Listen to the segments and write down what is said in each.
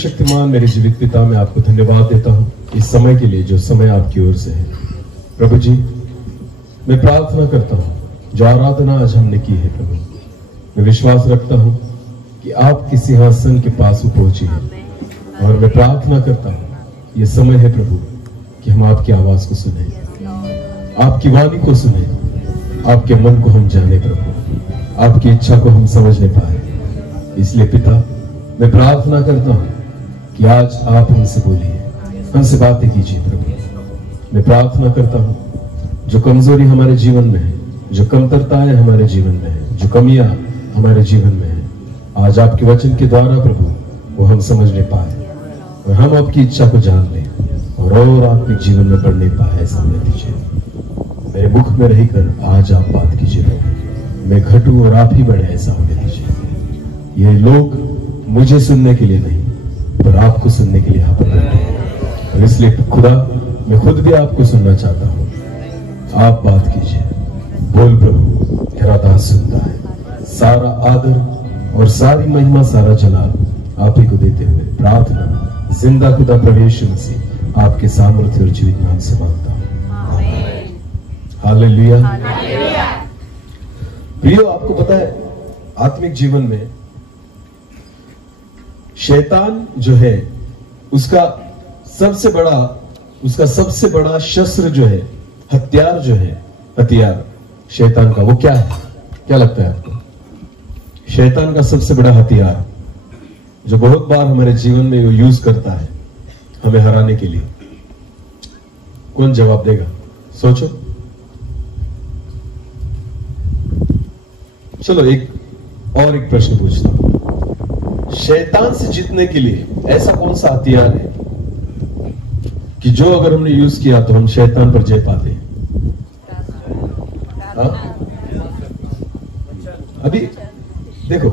सर्वशक्तिमान मेरे जीवित पिता, मैं आपको धन्यवाद देता हूँ इस समय के लिए जो समय आपकी ओर से है। प्रभु जी, मैं प्रार्थना करता हूँ जो आराधना आज हमने की है प्रभु, मैं विश्वास रखता हूँ कि आपके सिंहासन के पास वो पहुंची है, और मैं प्रार्थना करता हूँ ये समय है प्रभु कि हम आपकी आवाज को सुने, आपकी वाणी को सुने, आपके मन को हम जाने प्रभु, आपकी इच्छा को हम समझने पाए। इसलिए पिता, मैं प्रार्थना करता हूँ कि आज आप हमसे बोलिए, हमसे बातें कीजिए प्रभु। मैं प्रार्थना करता हूँ जो कमजोरी हमारे जीवन में है, जो कमतरताएं हमारे जीवन में है, जो कमियां हमारे जीवन में है, आज आपके वचन के द्वारा प्रभु वो हम समझने पाए और हम आपकी इच्छा को जान लें और आपके जीवन में पढ़ने पाए। ऐसा होने दीजिए, मेरे मुख में रहकर आज आप बात कीजिए प्रभु, मैं घटूं और आप ही बढ़े। ऐसा होने दीजिए। ये लोग मुझे सुनने के लिए नहीं पर आपको सुनने के लिए यहाँ पर बैठे हैं, और इसलिए खुदा मैं खुद भी आपको सुनना चाहता हूँ। आप बात कीजिए, बोल प्रभु, तेरा दास सुनता है। सारा आदर और सारी महिमा, सारा जलाल आप ही को देते हुए प्रार्थना जिंदा खुदा प्रवेश मसीह आपके सामर्थ्य और जीवित नाम से मांगता हूँ, हालेलुया। प्रियो, आपको पता है आत्मिक जीवन में शैतान जो है उसका सबसे बड़ा शस्त्र जो है, हथियार जो है, हथियार शैतान का वो क्या है? क्या लगता है आपको? शैतान का सबसे बड़ा हथियार जो बहुत बार हमारे जीवन में वो यूज करता है हमें हराने के लिए, कौन जवाब देगा? सोचो। चलो एक प्रश्न पूछता हूं। शैतान से जीतने के लिए ऐसा कौन सा हथियार है कि जो अगर हमने यूज किया तो हम शैतान पर जय पाते हैं? अभी देखो,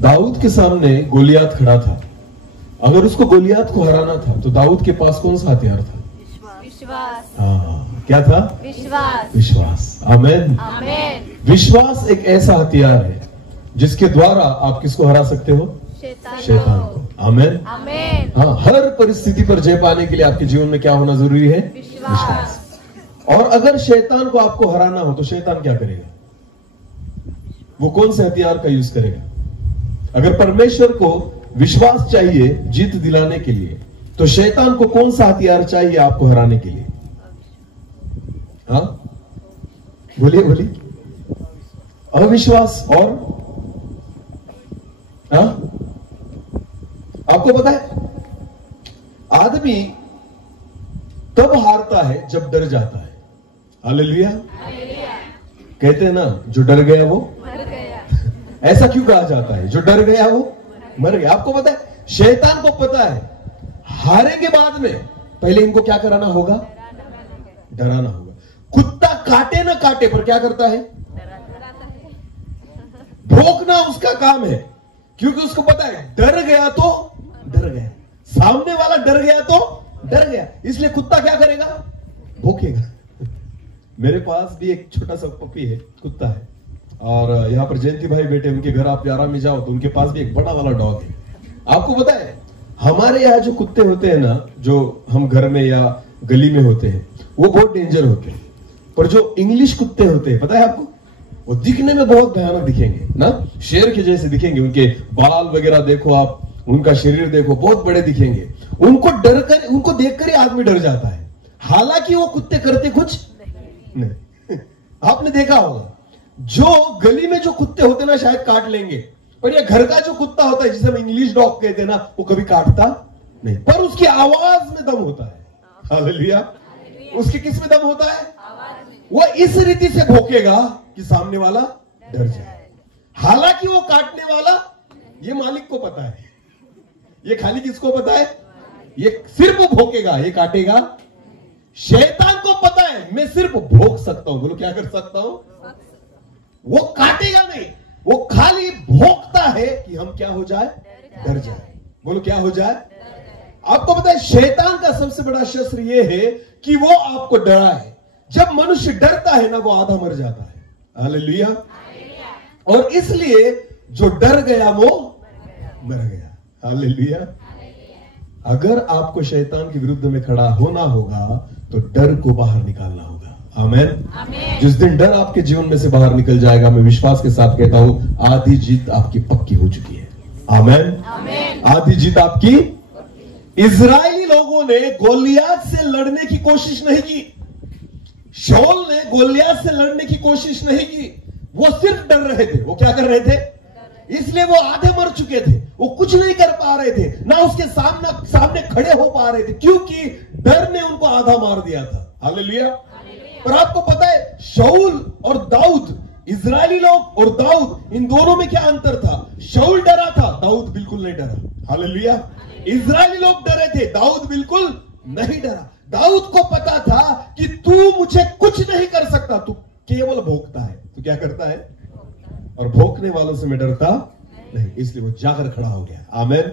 दाऊद के सामने गोलियात खड़ा था। अगर उसको गोलियात को हराना था तो दाऊद के पास कौन सा हथियार था? विश्वास। क्या था? विश्वास। आमेन। विश्वास एक ऐसा हथियार है जिसके द्वारा आप किसको हरा सकते हो? शैतान को। आमेन। हाँ, हर परिस्थिति पर जय पाने के लिए आपके जीवन में क्या होना जरूरी है? विश्वास। और अगर शैतान को आपको हराना हो तो शैतान क्या करेगा? वो कौन से हथियार का यूज करेगा? अगर परमेश्वर को विश्वास चाहिए जीत दिलाने के लिए तो शैतान को कौन सा हथियार चाहिए आपको हराने के लिए? हाँ, बोलिए। अविश्वास। और हाँ, आपको पता है आदमी तब हारता है जब डर जाता है। हालेलुया। कहते हैं ना, जो डर गया वो मर गया। ऐसा क्यों कहा जाता है? जो डर गया वो मर गया। आपको पता है शैतान को पता है हारेंगे बाद में, पहले इनको क्या कराना होगा? डराना होगा। कुत्ता काटे ना काटे पर क्या करता है? भौंकना उसका काम है, क्योंकि उसको पता है डर गया तो डर गया, सामने वाला डर गया तो डर गया, इसलिए कुत्ता क्या करेगा? भौंकेगा। मेरे पास भी एक छोटा सा पपी है, कुत्ता है, और यहाँ पर जयंती भाई बेटे, उनके घर आप प्यारा में जाओ तो उनके पास भी एक बड़ा वाला डॉग है। आपको पता है हमारे यहाँ जो कुत्ते होते हैं ना, जो हम घर में या गली में होते हैं, वो बहुत डेंजर होते हैं, पर जो इंग्लिश कुत्ते होते हैं, पता है आपको, वो दिखने में बहुत भयानक दिखेंगे ना, शेर के जैसे दिखेंगे। उनके बाल वगैरह देखो आप, उनका शरीर देखो, बहुत बड़े दिखेंगे। उनको देखकर ही आदमी डर जाता है, हालांकि वो कुत्ते करते कुछ नहीं। आपने देखा होगा जो गली में जो कुत्ते होते ना शायद काट लेंगे, पर ये घर का जो कुत्ता होता है जिसे हम इंग्लिश डॉग कहते हैं ना, वो कभी काटता नहीं, पर उसकी आवाज में दम होता है। हालेलुया। उसके किस में दम होता है? वो इस रीति से भौंकेगा कि सामने वाला डर जाए। हालांकि वो काटने वाला ये मालिक को पता है, ये खाली किसको पता है? ये सिर्फ भौंकेगा, ये काटेगा। शैतान को पता है मैं सिर्फ भोग सकता हूं। बोलो, क्या कर सकता हूं? वो काटेगा नहीं, वो खाली भोंकता है कि हम क्या हो जाए? डर जाए। बोलो, क्या हो जाए? आपको पता है शैतान का सबसे बड़ा शस्त्र ये है कि वो आपको डराए। जब मनुष्य डरता है ना, वो आधा मर जाता है। हालेलुया। और इसलिए जो डर गया वो मर गया। हालेलुया। अगर आपको शैतान के विरुद्ध में खड़ा होना होगा तो डर को बाहर निकालना होगा। आमेन। जिस दिन डर आपके जीवन में से बाहर निकल जाएगा, मैं विश्वास के साथ कहता हूं आधी जीत आपकी पक्की हो चुकी है। आमेन। आधी जीत आपकी। इजरायली लोगों ने गोलियात से लड़ने की कोशिश नहीं की, शाऊल ने गोलियात से लड़ने की कोशिश नहीं की, वो सिर्फ डर रहे थे। वो क्या कर रहे थे? इसलिए वो आधे मर चुके थे, वो कुछ नहीं कर पा रहे थे, ना उसके सामने खड़े हो पा रहे थे, क्योंकि डर ने उनको आधा मार दिया था। हालेलुया। पर आपको पता है शाऊल और दाऊद, इजरायली लोग और दाऊद, इन दोनों में क्या अंतर था? शाऊल डरा था, दाऊद बिल्कुल नहीं डरा। हालेलुया। इजरायली लोग डरे थे, दाऊद बिल्कुल नहीं डरा। दाऊद को पता था कि तू मुझे कुछ नहीं कर सकता, तू केवल भोंकता है। तू क्या करता है? और भोंकने वालों से मैं डरता नहीं, इसलिए वो जाकर खड़ा हो गया। आमेन।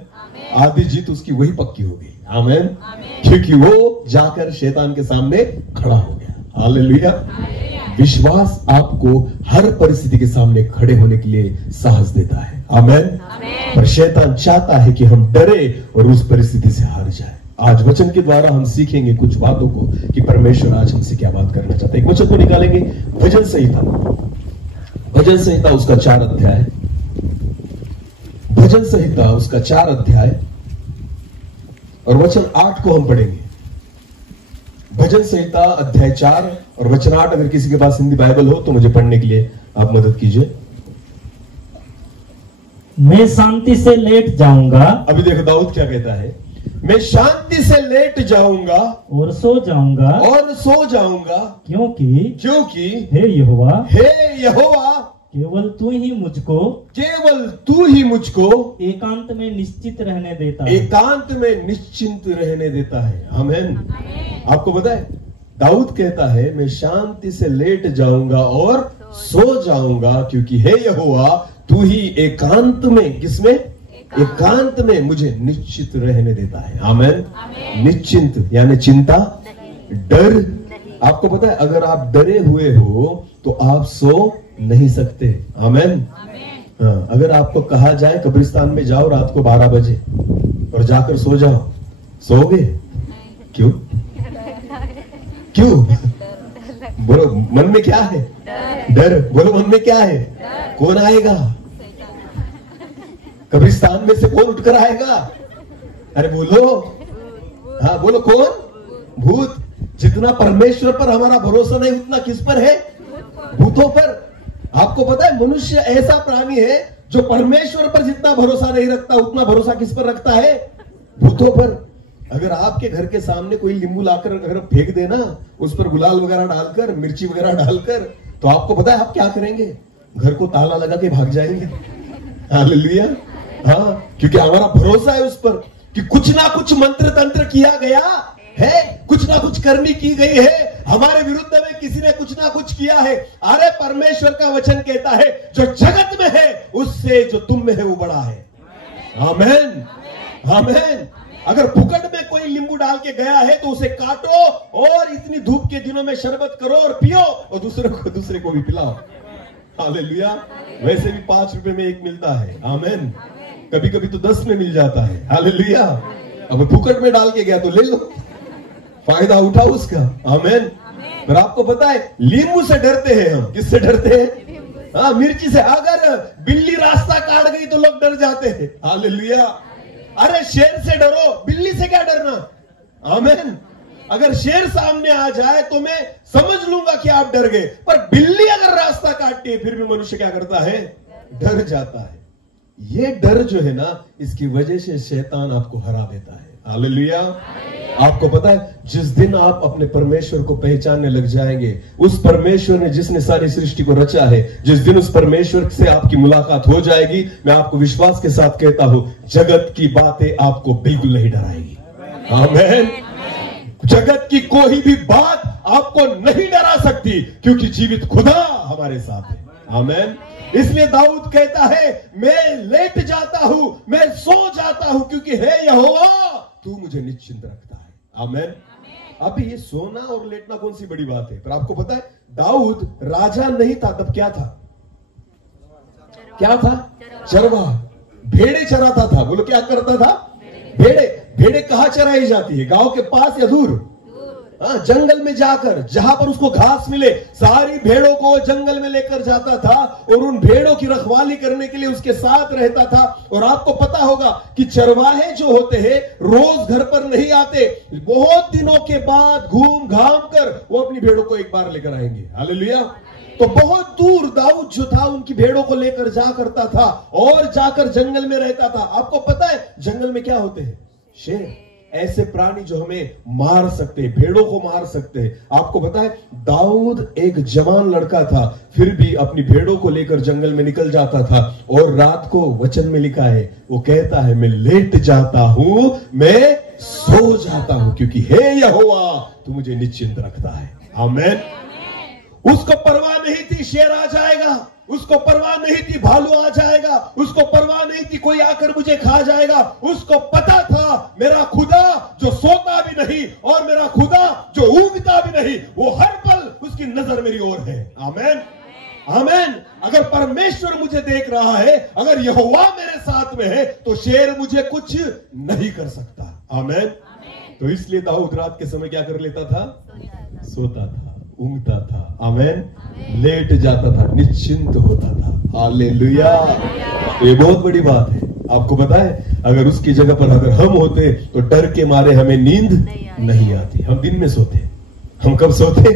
आधी जीत उसकी वही पक्की हो गई। आमेन। क्योंकि वो जाकर शैतान के सामने खड़ा हो गया। हालेलुया। विश्वास आपको हर परिस्थिति के सामने खड़े होने के लिए साहस देता है। आमेन। पर शैतान चाहता है कि हम डरे और उस परिस्थिति से हार जाए। आज वचन के द्वारा हम सीखेंगे कुछ बातों को कि परमेश्वर आज हमसे क्या बात करना चाहता है। एक वचन को निकालेंगे, भजन संहिता, भजन संहिता उसका 4 अध्याय, भजन संहिता उसका 4 अध्याय और वचन 8 को हम पढ़ेंगे। भजन संहिता अध्याय 4 और वचन 8। अगर किसी के पास हिंदी बाइबल हो तो मुझे पढ़ने के लिए आप मदद कीजिए। मैं शांति से लेट जाऊंगा। अभी देखो दाऊद क्या कहता है, मैं शांति से लेट जाऊंगा और सो जाऊंगा, और सो जाऊंगा, क्योंकि हे यहोवा, केवल तू ही मुझको, केवल तू ही मुझको एकांत में निश्चित रहने देता है, एकांत में निश्चिंत रहने देता है। आमीन। आपको पता है दाऊद कहता है मैं शांति से लेट जाऊंगा और सो जाऊंगा, क्योंकि हे यहोवा तू ही एकांत में, किसमें? एकांत में मुझे निश्चित रहने देता है। आमीन। निश्चिंत यानी चिंता, डर। आपको पता है अगर आप डरे हुए हो तो आप सो नहीं सकते। आमीन। हाँ, अगर आपको कहा जाए कब्रिस्तान में जाओ रात को 12 बजे और जाकर सो जाओ, सोओगे? क्यों? क्यों? बोलो मन में क्या है? डर। बोलो मन में क्या है? कौन आएगा? कब्रिस्तान में से कौन उठकर आएगा? अरे बोलो, हाँ बोलो, कौन? भूत। जितना परमेश्वर पर हमारा भरोसा नहीं उतना किस पर है? भूतों पर। आपको पता है मनुष्य ऐसा प्राणी है जो परमेश्वर पर जितना भरोसा नहीं रखता उतना भरोसा किस पर रखता है? भूतों पर। अगर आपके घर के सामने कोई नींबू लाकर अगर फेंक देना, उस पर गुलाल वगैरह डालकर, मिर्ची वगैरह डालकर, तो आपको पता है आप क्या करेंगे? घर को ताला लगा के भाग जाएंगे। हालेलुया। हाँ, क्योंकि हमारा भरोसा है उस पर कि कुछ ना कुछ मंत्र तंत्र किया गया है, कुछ ना कुछ करनी की गई है, हमारे विरुद्ध में किसी ने कुछ ना कुछ किया है। अरे परमेश्वर का वचन कहता है जो जगत में है उससे जो तुम में है वो बड़ा है। आमीन। आमीन। अगर फुकट में कोई नींबू डाल के गया है तो उसे काटो और इतनी धूप के दिनों में शरबत करो और पियो और दूसरे को भी पिलाओ। हालेलुया। वैसे भी 5 रुपए में एक मिलता है। आमीन। कभी कभी तो 10 में मिल जाता है। हालेलुया। अब फुकट में डाल के गया तो ले लो, फायदा उठाओ उसका। आमीन। पर आपको पता है नींबू से डरते हैं हम। किससे डरते हैं? हाँ, मिर्ची से। अगर बिल्ली रास्ता काट गई तो लोग डर जाते हैं। हालेलुया। अरे शेर से डरो, बिल्ली से क्या डरना? आमीन। अगर शेर सामने आ जाए तो मैं समझ लूंगा कि आप डर गए, पर बिल्ली अगर रास्ता काटती है फिर भी मनुष्य क्या करता है? डर जाता है। ये डर जो है ना, इसकी वजह से शैतान आपको हरा देता है। हालेलुया। आपको पता है जिस दिन आप अपने परमेश्वर को पहचानने लग जाएंगे, उस परमेश्वर ने जिसने सारी सृष्टि को रचा है, जिस दिन उस परमेश्वर से आपकी मुलाकात हो जाएगी, मैं आपको विश्वास के साथ कहता हूं जगत की बातें आपको बिल्कुल नहीं डराएगी। आमीन। जगत की कोई भी बात आपको नहीं डरा सकती, क्योंकि जीवित खुदा हमारे साथ है। आमीन। इसलिए दाऊद कहता है मैं लेट जाता हूं, मैं सो जाता हूं, क्योंकि हे यहोवा तू मुझे निश्चिंत रखता है। आमीन। अब ये सोना और लेटना कौन सी बड़ी बात है? पर आपको पता है दाऊद राजा नहीं था तब क्या था? क्या था? चरवाहा। भेड़े चराता था। बोलो क्या करता था? भेड़े कहां चराई जाती है? गांव के पास या दूर? हाँ, जंगल में जाकर, जहां पर उसको घास मिले, सारी भेड़ों को जंगल में लेकर जाता था और उन भेड़ों की रखवाली करने के लिए उसके साथ रहता था। और आपको पता होगा कि चरवाहे जो होते हैं रोज घर पर नहीं आते, बहुत दिनों के बाद घूम घाम कर वो अपनी भेड़ों को एक बार लेकर आएंगे। हालेलुया। तो बहुत दूर दाऊद जो था उनकी भेड़ों को लेकर जा करता था और जाकर जंगल में रहता था। आपको पता है जंगल में क्या होते हैं? शेर, ऐसे प्राणी जो हमें मार सकते हैं, भेड़ों को मार सकते हैं। आपको पता है दाऊद एक जवान लड़का था, फिर भी अपनी भेड़ों को लेकर जंगल में निकल जाता था। और रात को वचन में लिखा है, वो कहता है मैं लेट जाता हूं, मैं सो जाता हूं, क्योंकि हे यहोवा तू मुझे निश्चिंत रखता है। आमीन। उसको परवाह नहीं थी शेर आ जाएगा, उसको परवाह नहीं थी भालू आ जाएगा, उसको परवाह नहीं थी कोई आकर मुझे खा जाएगा। उसको पता था मेरा खुदा जो सोता भी नहीं और मेरा खुदा जो ऊँघता भी नहीं, वो हर पल उसकी नजर मेरी ओर है। आमीन, आमीन। अगर परमेश्वर मुझे देख रहा है, अगर यहोवा मेरे साथ में है, तो शेर मुझे कुछ नहीं कर सकता। आमीन। तो इसलिए दाऊद रात के समय क्या कर लेता था? सोता था, ऊँघता था। आमीन। लेट जाता था, निश्चिंत होता था। हालेलुया। ये बहुत बड़ी बात है। आपको पता है अगर उसकी जगह पर अगर हम होते तो डर के मारे हमें नींद नहीं आती। हम दिन में सोते। हम कब सोते?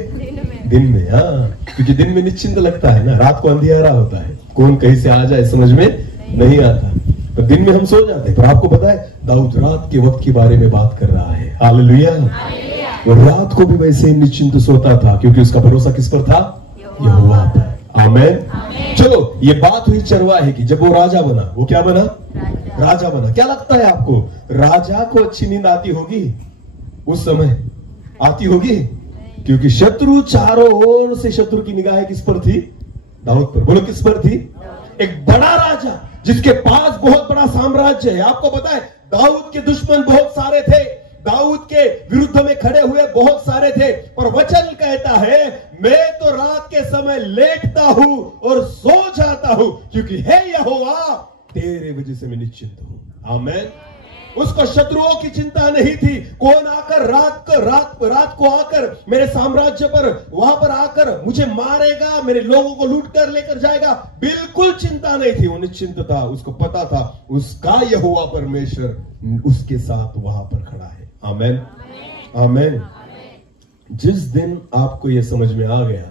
दिन में। हाँ, क्योंकि दिन में निश्चिंत लगता है ना, रात को अंधियारा होता है, कौन कहीं से आ जाए समझ में नहीं आता। तो दिन में हम सो जाते। पर आपको पता है दाऊद रात के वक्त के बारे में बात कर रहा है। हालेलुया। वो रात को भी वैसे ही निश्चिंत सोता था, क्योंकि उसका भरोसा किस पर था? यहोवा पर। आमीन। चलो, ये बात हुई चरवाहे की। जब वो राजा बना, वो क्या बना? राजा बना। क्या लगता है आपको, राजा को अच्छी नींद आती होगी? उस समय आती होगी, क्योंकि शत्रु चारों ओर से, शत्रु की निगाहें किस पर थी? दाऊद पर। बोलो किस पर थी? एक बड़ा राजा जिसके पास बहुत बड़ा साम्राज्य है। आपको पता है दाऊद के दुश्मन बहुत सारे थे, दाऊद के विरुद्ध में खड़े हुए बहुत सारे थे, पर वचन कहता है मैं तो रात के समय लेटता हूं और सो जाता हूं, क्योंकि हे यहोवा तेरे वजह से मैं निश्चिंत हूं। आमीन। उसको शत्रुओं की चिंता नहीं थी, कौन आकर रात को आकर मेरे साम्राज्य पर, वहां पर आकर मुझे मारेगा, मेरे लोगों को लूट कर लेकर जाएगा। बिल्कुल चिंता नहीं थी, वो निश्चिंत था। उसको पता था उसका यहोवा परमेश्वर उसके साथ वहां पर खड़ा है। आमीन, आमीन। जिस दिन आपको यह समझ में आ गया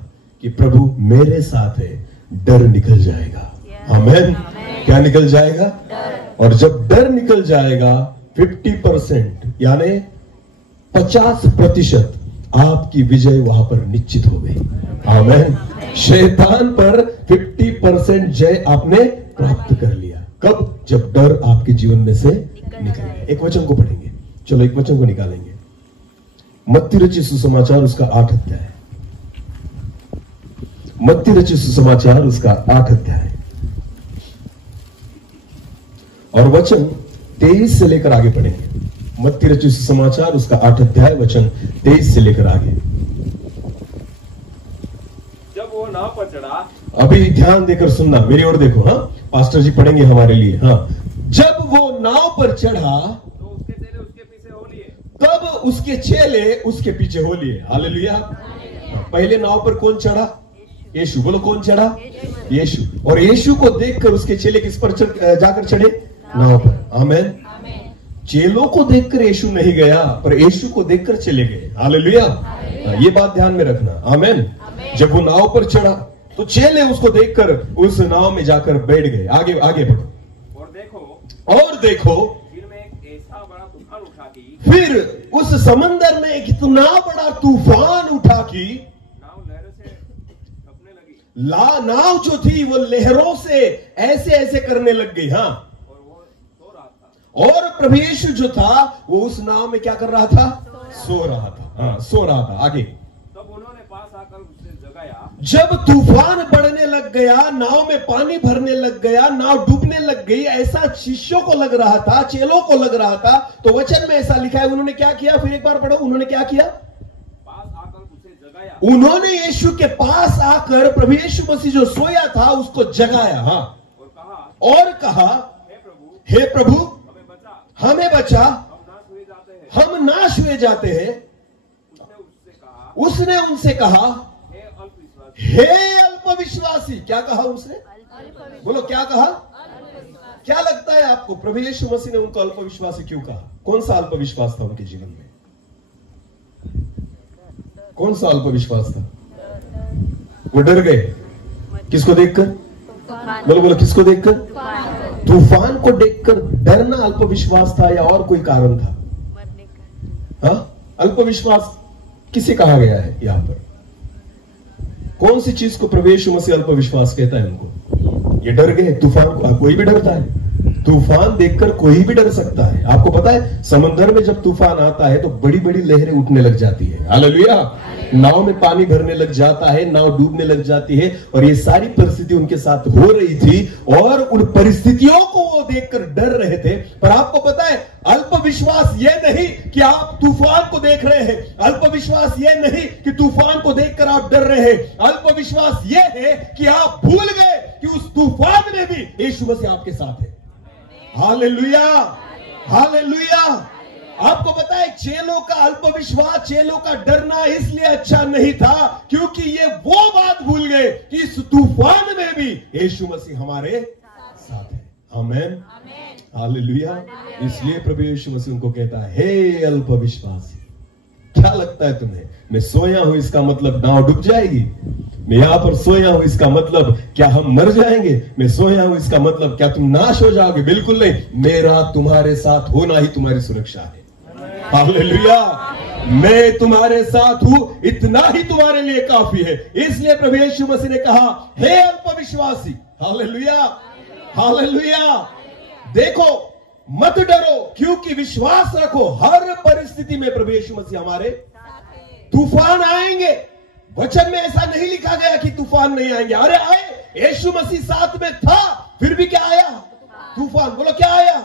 कि प्रभु मेरे साथ है, डर निकल जाएगा। आमीन। क्या निकल जाएगा? और जब डर निकल जाएगा 50% यानी 50% आपकी विजय वहां पर निश्चित हो गई। आमीन। शैतान पर 50% जय आपने प्राप्त कर लिया। कब? जब डर आपके जीवन में से निकलेगा। एक वचन को पढ़ेंगे, चलो एक वचन को निकालेंगे। मत्ती रचित सुसमाचार उसका 8 अध्याय। मत्ती रचित सुसमाचार उसका 8 अध्याय और वचन 23 से लेकर आगे पढ़ेंगे। मत्ती रचित सुसमाचार उसका 8 अध्याय वचन 23 से लेकर आगे। जब वो नाव पर चढ़ा, अभी ध्यान देकर सुनना, मेरी ओर देखो। हाँ, पास्टर जी पढ़ेंगे हमारे लिए। हाँ, जब वो नाव पर चढ़ा तो उसके चेले उसके पीछे हो लिए। तब उसके चेले उसके पीछे हो लिए। हालेलुया। पहले नाव पर कौन चढ़ा? यीशु। बोलो कौन चढ़ा? यीशु। और यीशु को देखकर उसके चेले किस पर जाकर चढ़े? नाव पर। आमीन। चेलों को देखकर यीशु नहीं गया, पर यीशु को देखकर चले गए। हालेलुया। ये बात ध्यान में रखना। आमीन। जब वो नाव पर चढ़ा तो चेले उसको देखकर उस नाव में जाकर बैठ गए। आगे आगे बढ़ो। और देखो फिर में एक ऐसा बड़ा तूफान उठा कि, फिर उस समंदर में एक इतना बड़ा तूफान उठा कि नाव लहरों से कपने लगी। नाव जो थी वो लहरों से ऐसे ऐसे करने लग गई। हाँ, और वो सो रहा था। और प्रभु यीशु जो था वो उस नाव में क्या कर रहा था? सो रहा था। हाँ, सो रहा था। आगे। तब उन्होंने पास आकर उसे जगाया। जब तूफान बढ़ने लग गया, नाव में पानी भरने लग गया, नाव डूबने लग गई, ऐसा शिष्यों को लग रहा था, चेलों को लग रहा था, तो वचन में ऐसा लिखा है उन्होंने क्या किया? फिर एक बार पढ़ो। उन्होंने क्या किया? पास आकर उसे जगाया। उन्होंने यीशु के पास आकर प्रभु यीशु मसीह जो सोया था उसको जगाया। हाँ, और कहा हे प्रभु, हे प्रभु हमें बचा। हमें बचा। कहा हे अल्पविश्वासी, हे अल्पविश्वासी। क्या कहा उसने? बोलो क्या कहा? क्या लगता है आपको प्रभु यीशु मसीह ने उनको अल्पविश्वासी क्यों कहा? कौन सा अल्पविश्वास था उनके जीवन में? कौन सा अल्पविश्वास था? वो डर गए किसको देखकर? बोलो बोलो किसको देखकर? तूफान को देखकर डरना अल्पविश्वास था या और कोई कारण था? हाँ, अल्पविश्वास किसे कहा गया है यहां पर? कौन सी चीज को प्रभु यीशु मसीह अल्पविश्वास कहता है उनको? ये डर गए तूफान को। कोई भी डरता है, तूफान देखकर कोई भी डर सकता है। आपको पता है समुद्र में जब तूफान आता है तो बड़ी बड़ी लहरें उठने लग जाती है। हालेलुया। नाव में पानी भरने लग जाता है, नाव डूबने लग जाती है, और ये सारी परिस्थिति उनके साथ हो रही थी और उन परिस्थितियों को वो देखकर डर रहे थे। पर आपको पता है अल्पविश्वास ये नहीं कि आप तूफान को देख रहे हैं, अल्पविश्वास ये नहीं कि तूफान को देखकर आप डर रहे हैं, अल्पविश्वास ये है कि आप भूल गए कि उस तूफान में भी यीशु मसीह आपके साथ है। Hallelujah, hallelujah. आपको पता है चेलों का अल्पविश्वास, चेलों का डरना इसलिए अच्छा नहीं था क्योंकि ये वो बात भूल गए कि इस तूफान में भी यीशु मसीह हमारे साथ है। आमीन, हालेलुया। इसलिए प्रभु यीशु मसीह उनको कहता है हे अल्पविश्वासी। क्या लगता है तुम्हें? मैं सोया हूं इसका मतलब नाव डूब जाएगी? मैं यहां पर सोया हूं इसका मतलब क्या हम मर जाएंगे? मैं सोया हूं इसका मतलब क्या तुम नाश हो जाओगे? बिल्कुल नहीं। मेरा तुम्हारे साथ होना ही तुम्हारी सुरक्षा है। हालेलुया। मैं तुम्हारे साथ हूं, इतना ही तुम्हारे लिए काफी है। इसलिए प्रभु यीशु मसीह ने कहा हे अल्पविश्वासी। Hallelujah, hallelujah. देखो मत डरो क्योंकि विश्वास रखो हर परिस्थिति में प्रभु यीशु मसीह हमारे। तूफान आएंगे, वचन में ऐसा नहीं लिखा गया कि तूफान नहीं आएंगे। अरे आए, यीशु मसीह साथ में था फिर भी क्या आया? तूफान। बोलो क्या आया?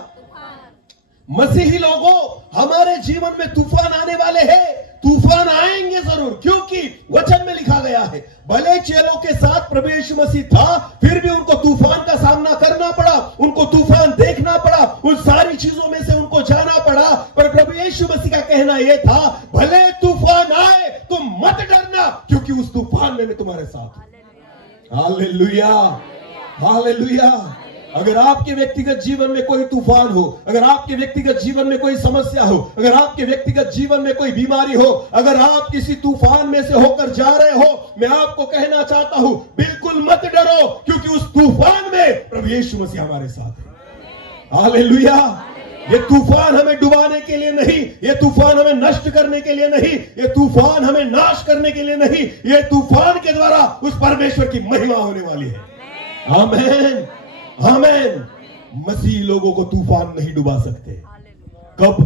मसीही लोगों, हमारे जीवन में तूफान आने वाले हैं, तूफान आएंगे जरूर, क्योंकि वचन में लिखा गया है। भले चेलों के साथ प्रभु यीशु मसीह था फिर भी उनको तूफान का सामना करना पड़ा, उनको तूफान देखना पड़ा, उन सारी चीजों में से उनको जाना पड़ा। पर प्रभु यीशु मसीह का कहना यह था भले तूफान आए तुम मत डरना क्योंकि उस तूफान में मैं तुम्हारे साथ हूं। Hallelujah, hallelujah. अगर आपके व्यक्तिगत जीवन में कोई तूफान हो, अगर आपके व्यक्तिगत जीवन में कोई समस्या हो, अगर आपके व्यक्तिगत जीवन में कोई बीमारी हो, अगर आप किसी तूफान में से होकर जा रहे हो, मैं आपको कहना चाहता हूं बिल्कुल मत डरो क्योंकि उस तूफान में प्रभु यीशु मसीह हमारे साथ है। हालेलुया। ये तूफान हमें डुबाने के लिए नहीं, ये तूफान हमें नष्ट करने के लिए नहीं, ये तूफान हमें नाश करने के लिए नहीं, ये तूफान के द्वारा उस परमेश्वर की महिमा होने वाली है। आमीन, आमीन। मसीह लोगों को तूफान नहीं डुबा सकते। कब?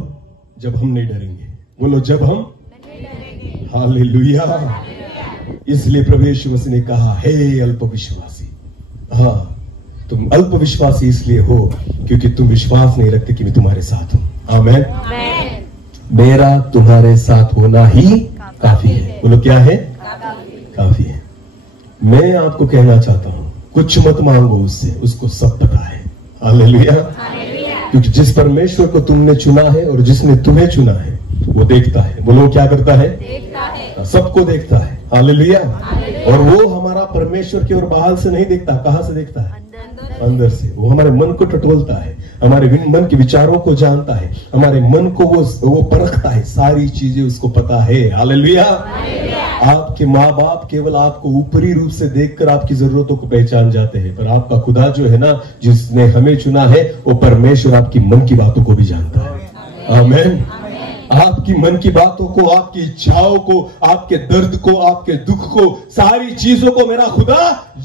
जब हम नहीं डरेंगे। बोलो जब हम नहीं डरेंगे। हालेलुया। इसलिए प्रभु यीशु मसीह ने कहा हे अल्पविश्वासी। हाँ, तुम अल्पविश्वासी इसलिए हो क्योंकि तुम विश्वास नहीं रखते कि मैं तुम्हारे साथ हूं। आमीन। मेरा तुम्हारे साथ होना ही काफी है। बोलो क्या है? काफी है। मैं आपको कहना चाहता हूं कुछ मत मांगो उससे, उसको सब पता है। हालेलुया। क्योंकि जिस परमेश्वर को तुमने चुना है और जिसने तुम्हें चुना है वो देखता है। बोलो क्या करता है? देखता है। सबको देखता है। हालेलुया। और वो हमारा परमेश्वर की ओर बाहर से नहीं देखता। कहां से देखता है? अंदर से। वो हमारे मन को टटोलता है, हमारे मन के विचारों को जानता है, हमारे मन को वो परखता है, सारी चीजें उसको पता है। हालेलुया। आपके माँ बाप केवल आपको ऊपरी रूप से देखकर आपकी जरूरतों को पहचान जाते हैं, पर आपका खुदा जो है ना, जिसने हमें चुना है, वो परमेश्वर आपकी मन की बातों को भी जानता है। आमीन। आपकी मन की बातों को, आपकी इच्छाओं को, आपके दर्द को, आपके दुख को, सारी चीजों को मेरा खुदा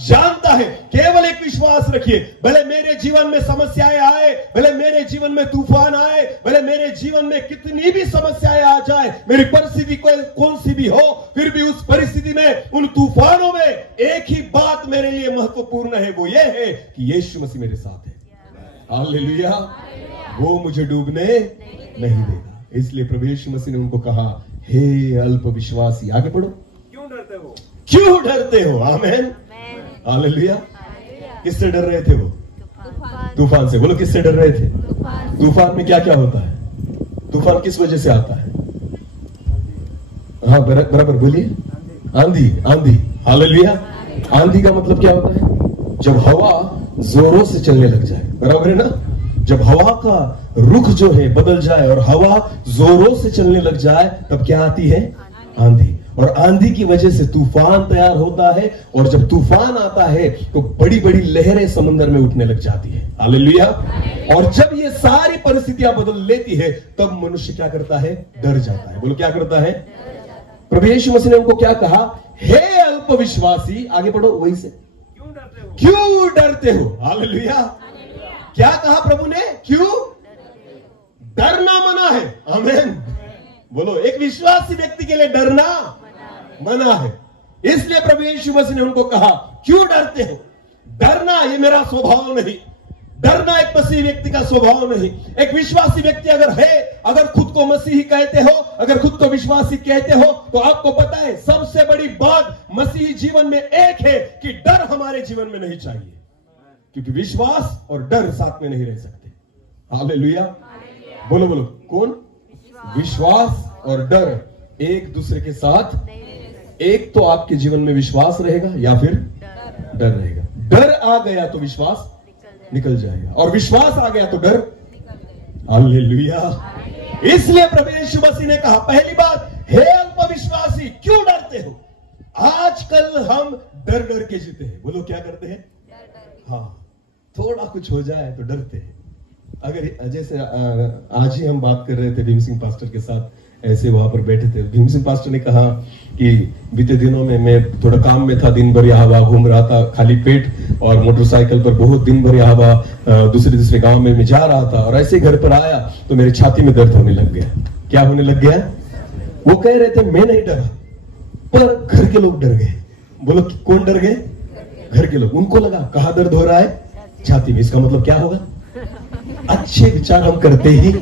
जानता है। केवल एक विश्वास रखिए, भले मेरे जीवन में समस्याएं आए, भले मेरे जीवन में तूफान आए, भले मेरे जीवन में कितनी भी समस्याएं आ जाए, मेरी परिस्थिति कौन सी भी हो, फिर भी उस परिस्थिति में, उन तूफानों में एक ही बात मेरे लिए महत्वपूर्ण है, वो ये है कि यीशु मसीह मेरे साथ है। हालेलुया। वो मुझे डूबने नहीं देगा। इसलिए प्रभु यीशु मसीह ने उनको कहा हे अल्पविश्वासी। आगे पढ़ो। क्यों डरते हो? क्यों डरते हो? आमीन, हालेलुया। किससे डर रहे थे वो? तूफान से। बोलो किससे डर रहे थे? तूफान में क्या क्या होता है? तूफान किस वजह से आता है? हाँ बराबर बोलिए। आंधी, आंधी, हालेलुया। आंधी का मतलब क्या होता है? जब हवा जोरों से चलने लग जाए, बराबर है ना? जब हवा का रुख जो है बदल जाए और हवा जोरों से चलने लग जाए, तब क्या आती है? आंधी। और आंधी की वजह से तूफान तैयार होता है, और जब तूफान आता है तो बड़ी बड़ी लहरें समंदर में उठने लग जाती है। हालेलुया। और जब ये सारी परिस्थितियां बदल लेती है, तब मनुष्य क्या करता है? डर जाता है। बोलो क्या करता है? प्रभु यीशु मसीह ने उनको क्या कहा? हे अल्पविश्वासी, आगे बढ़ो वही से, क्यों डरते हो? क्यों डरते हो? हालेलुया। क्या कहा प्रभु ने? क्यों? डरना मना है। आमीन। बोलो, एक विश्वासी व्यक्ति के लिए डरना मना है। इसलिए प्रभु यीशु मसीह ने उनको कहा, क्यों डरते हो? डरना ये मेरा स्वभाव नहीं। डरना एक मसीही व्यक्ति का स्वभाव नहीं। एक विश्वासी व्यक्ति अगर है, अगर खुद को मसीही कहते हो, अगर खुद को विश्वासी कहते हो, तो आपको पता है सबसे बड़ी बात मसीही जीवन में एक है कि डर हमारे जीवन में नहीं चाहिए, क्योंकि विश्वास और डर साथ में नहीं रह सकते। हालेलुया। बोलो बोलो, कौन? विश्वास और डर एक दूसरे के साथ, एक तो आपके जीवन में विश्वास रहेगा या फिर डर रहेगा। डर आ गया तो विश्वास निकल जाएगा, और विश्वास आ गया तो डर। हालेलुया। इसलिए प्रभु यीशु मसीह ने कहा, पहली बात, हे अल्पविश्वासी, क्यों डरते हो? आजकल हम डर डर के जीते हैं। बोलो क्या करते हैं? हाँ, थोड़ा कुछ हो जाए तो डरते हैं। अगर जैसे आज ही हम बात कर रहे थे भीम सिंह पास्टर के साथ, ऐसे वहां पर बैठे थे। भीम सिंह पास्टर ने कहा कि बीते दिनों में मैं थोड़ा काम में था, दिन भर यहाँ घूम रहा था खाली पेट, और मोटरसाइकिल पर बहुत दिन भर यहाँ दूसरे गांव में मैं जा रहा था, और ऐसे घर पर आया तो मेरे छाती में दर्द होने लग गया। क्या होने लग गया? वो कह रहे थे मैं नहीं डरा, पर घर के लोग डर गए। बोलो कौन डर गए? घर के लोग। उनको लगा कहाँ दर्द हो रहा है? छाती में। इसका मतलब क्या होगा? अच्छे विचार हम करते ही,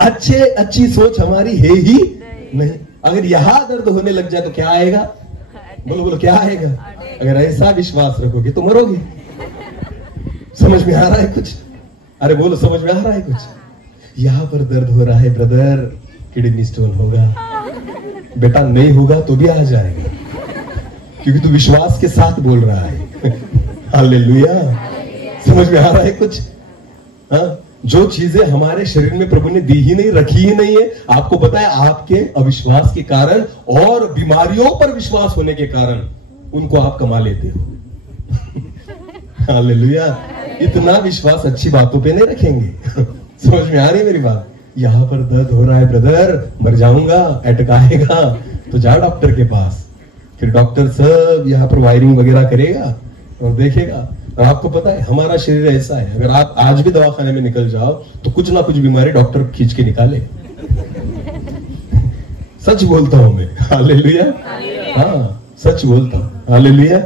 अच्छी सोच हमारी है ही नहीं। अगर यहां दर्द होने लग जाए तो क्या आएगा? बोलो बोलो क्या आएगा? अगर ऐसा विश्वास रखोगे तो मरोगे। समझ में आ रहा है कुछ? अरे बोलो, समझ में आ रहा है कुछ? यहां पर दर्द हो रहा है ब्रदर, किडनी स्टोन होगा। बेटा नहीं होगा तो भी आ जाएगा, क्योंकि तू विश्वास के साथ बोल रहा है। हालेलुया। समझ में आ रहा है कुछ? हाँ, जो चीजें हमारे शरीर में प्रभु ने दी ही नहीं, रखी ही नहीं है, आपको पता है आपके अविश्वास के कारण और बीमारियों पर विश्वास होने के कारण उनको आप कमा लेते हो। हालेलुया। इतना विश्वास अच्छी बातों पे नहीं रखेंगे। समझ में आ रही है मेरी बात? यहां पर दर्द हो रहा है ब्रदर, मर जाऊंगा, अटैक आएगा, तो जाओ डॉक्टर के पास। फिर डॉक्टर सब यहाँ पर वायरिंग वगैरह करेगा और देखेगा। और आपको पता है हमारा शरीर ऐसा है, अगर आप आज भी दवाखाने में निकल जाओ तो कुछ ना कुछ बीमारी डॉक्टर खींच के निकाले। सच बोलता हूं मैं। हालेलुया। हाँ, सच बोलता हूं। हालेलुया।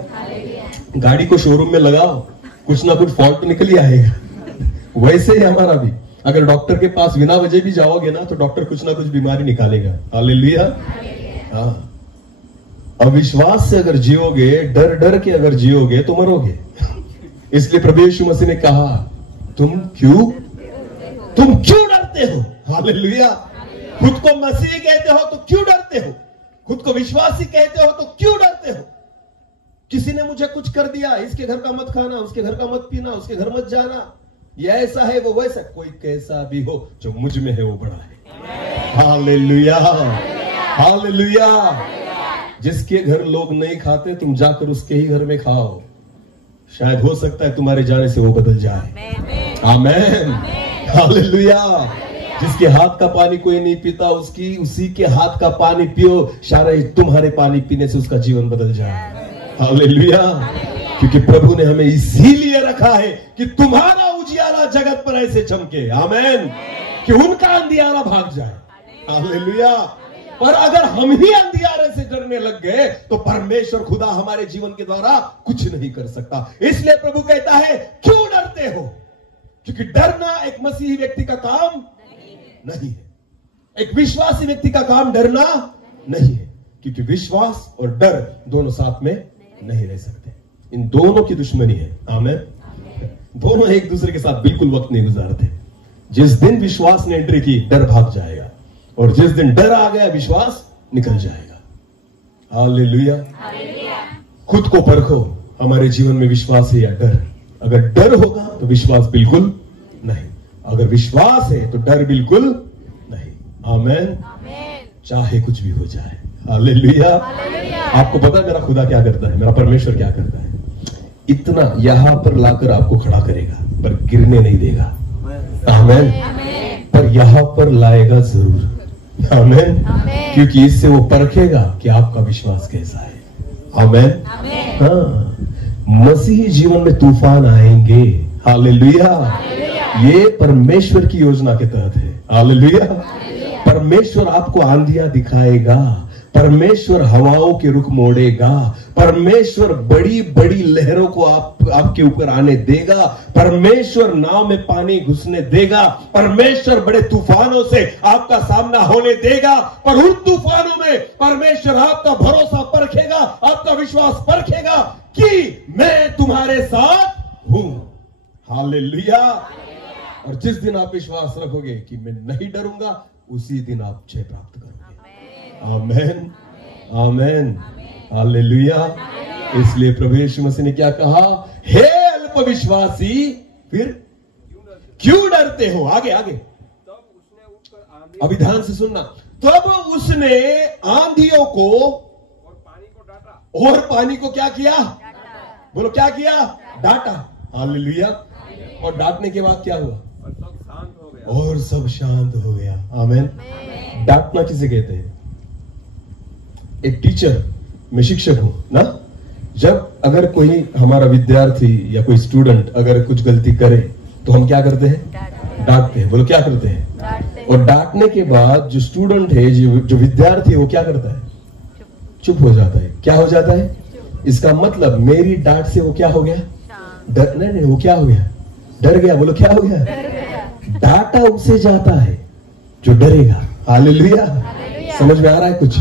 गाड़ी को शोरूम में लगाओ, कुछ ना कुछ फॉल्ट निकल ही आएगा। वैसे ही हमारा भी, अगर डॉक्टर के पास बिना वजह भी जाओगे ना तो डॉक्टर कुछ ना कुछ बीमारी निकालेगा। हालेलुया। हाँ, अविश्वास से अगर जियोगे, डर डर के अगर जियोगे तो मरोगे। इसलिए प्रभु यीशु मसीह ने कहा, तुम क्यों डरते हो? हालेलुया। खुद को मसीह कहते हो तो क्यों डरते हो? खुद को विश्वासी कहते हो तो क्यों डरते हो? किसी ने मुझे कुछ कर दिया, इसके घर का मत खाना, उसके घर का मत पीना, उसके घर मत जाना, ये ऐसा है वो वैसा। कोई कैसा भी हो, जो मुझ में है वो बड़ा है। हालेलुया। हालेलुया। जिसके घर लोग नहीं खाते, तुम जाकर उसके ही घर में खाओ, शायद हो सकता है तुम्हारे जाने से वो बदल जाए। आमेन। हालेलुया। जिसके हाथ का पानी कोई नहीं पीता, उसी के हाथ का पानी पियो, शायद तुम्हारे पानी पीने से उसका जीवन बदल जाए। हालेलुया। क्योंकि प्रभु ने हमें इसीलिए रखा है कि तुम्हारा उजियारा जगत पर ऐसे चमके, आमेन, कि उनका अंधियारा भाग जाए। हालेलुया। पर अगर हम ही अंधियारे से डरने लग गए तो परमेश्वर खुदा हमारे जीवन के द्वारा कुछ नहीं कर सकता। इसलिए प्रभु कहता है, क्यों डरते हो? क्योंकि डरना एक मसीही व्यक्ति का काम नहीं है। एक विश्वासी व्यक्ति का काम डरना नहीं है, क्योंकि विश्वास और डर दोनों साथ में नहीं रह सकते। इन दोनों की दुश्मनी है। आमेन। दोनों एक दूसरे के साथ बिल्कुल वक्त नहीं गुजारते। जिस दिन विश्वास ने एंट्री की, डर भाग जाएगा, और जिस दिन डर आ गया, विश्वास निकल जाएगा। हालेलुया। खुद को परखो, हमारे जीवन में विश्वास है या डर। अगर डर होगा तो विश्वास बिल्कुल नहीं, अगर विश्वास है तो डर बिल्कुल नहीं। आमेन। चाहे कुछ भी हो जाए। हालेलुया। आपको पता है मेरा खुदा क्या करता है, मेरा परमेश्वर क्या करता है? इतना यहां पर लाकर आपको खड़ा करेगा पर गिरने नहीं देगा। आमेन। पर यहां पर लाएगा जरूर। आमेन। क्योंकि इससे वो परखेगा कि आपका विश्वास कैसा है। आमेन। हाँ, मसीही जीवन में तूफान आएंगे। हालेलुया। ये परमेश्वर की योजना के तहत है। हालेलुया। परमेश्वर आपको आंधियां दिखाएगा, परमेश्वर हवाओं के रुख मोड़ेगा, परमेश्वर बड़ी बड़ी लहरों को आपके ऊपर आने देगा, परमेश्वर नाव में पानी घुसने देगा, परमेश्वर बड़े तूफानों से आपका सामना होने देगा। पर उन तूफानों में परमेश्वर आपका भरोसा परखेगा, आपका विश्वास परखेगा कि मैं तुम्हारे साथ हूं। हालेलुया। और जिस दिन आप विश्वास रखोगे कि मैं नहीं डरूंगा, उसी दिन आप जय प्राप्त करोगे। आमेन। आमेन। हालेलुया। इसलिए प्रभु यीशु मसीह ने क्या कहा? हे अल्पविश्वासी, फिर क्यों डरते हो? आगे आगे, तब उसने उठकर आंधी अभी ध्यान से सुनना। तब उसने आंधियों को और पानी को डांटा। और पानी को क्या किया? बोलो क्या किया? डांटा। हालेलुया। और डांटने के बाद क्या हुआ? और सब शांत हो गया। और सब शांत हो गया। आमेन। डांटना किसे कहते हैं? एक टीचर, मैं शिक्षक हूं ना, जब अगर कोई हमारा विद्यार्थी या कोई स्टूडेंट अगर कुछ गलती करे तो हम क्या करते हैं? डांटते हैं। बोलो क्या करते हैं? और डांटने के बाद जो स्टूडेंट है, जो विद्यार्थी है, वो क्या करता है? चुप हो जाता है। क्या हो जाता है? इसका मतलब मेरी डांट से वो क्या हो गया? डर नहीं, वो क्या हो गया? डर गया। बोलो क्या हो गया? डांटा उसे जाता है जो डरेगा। हालेलुया। समझ में आ रहा है कुछ?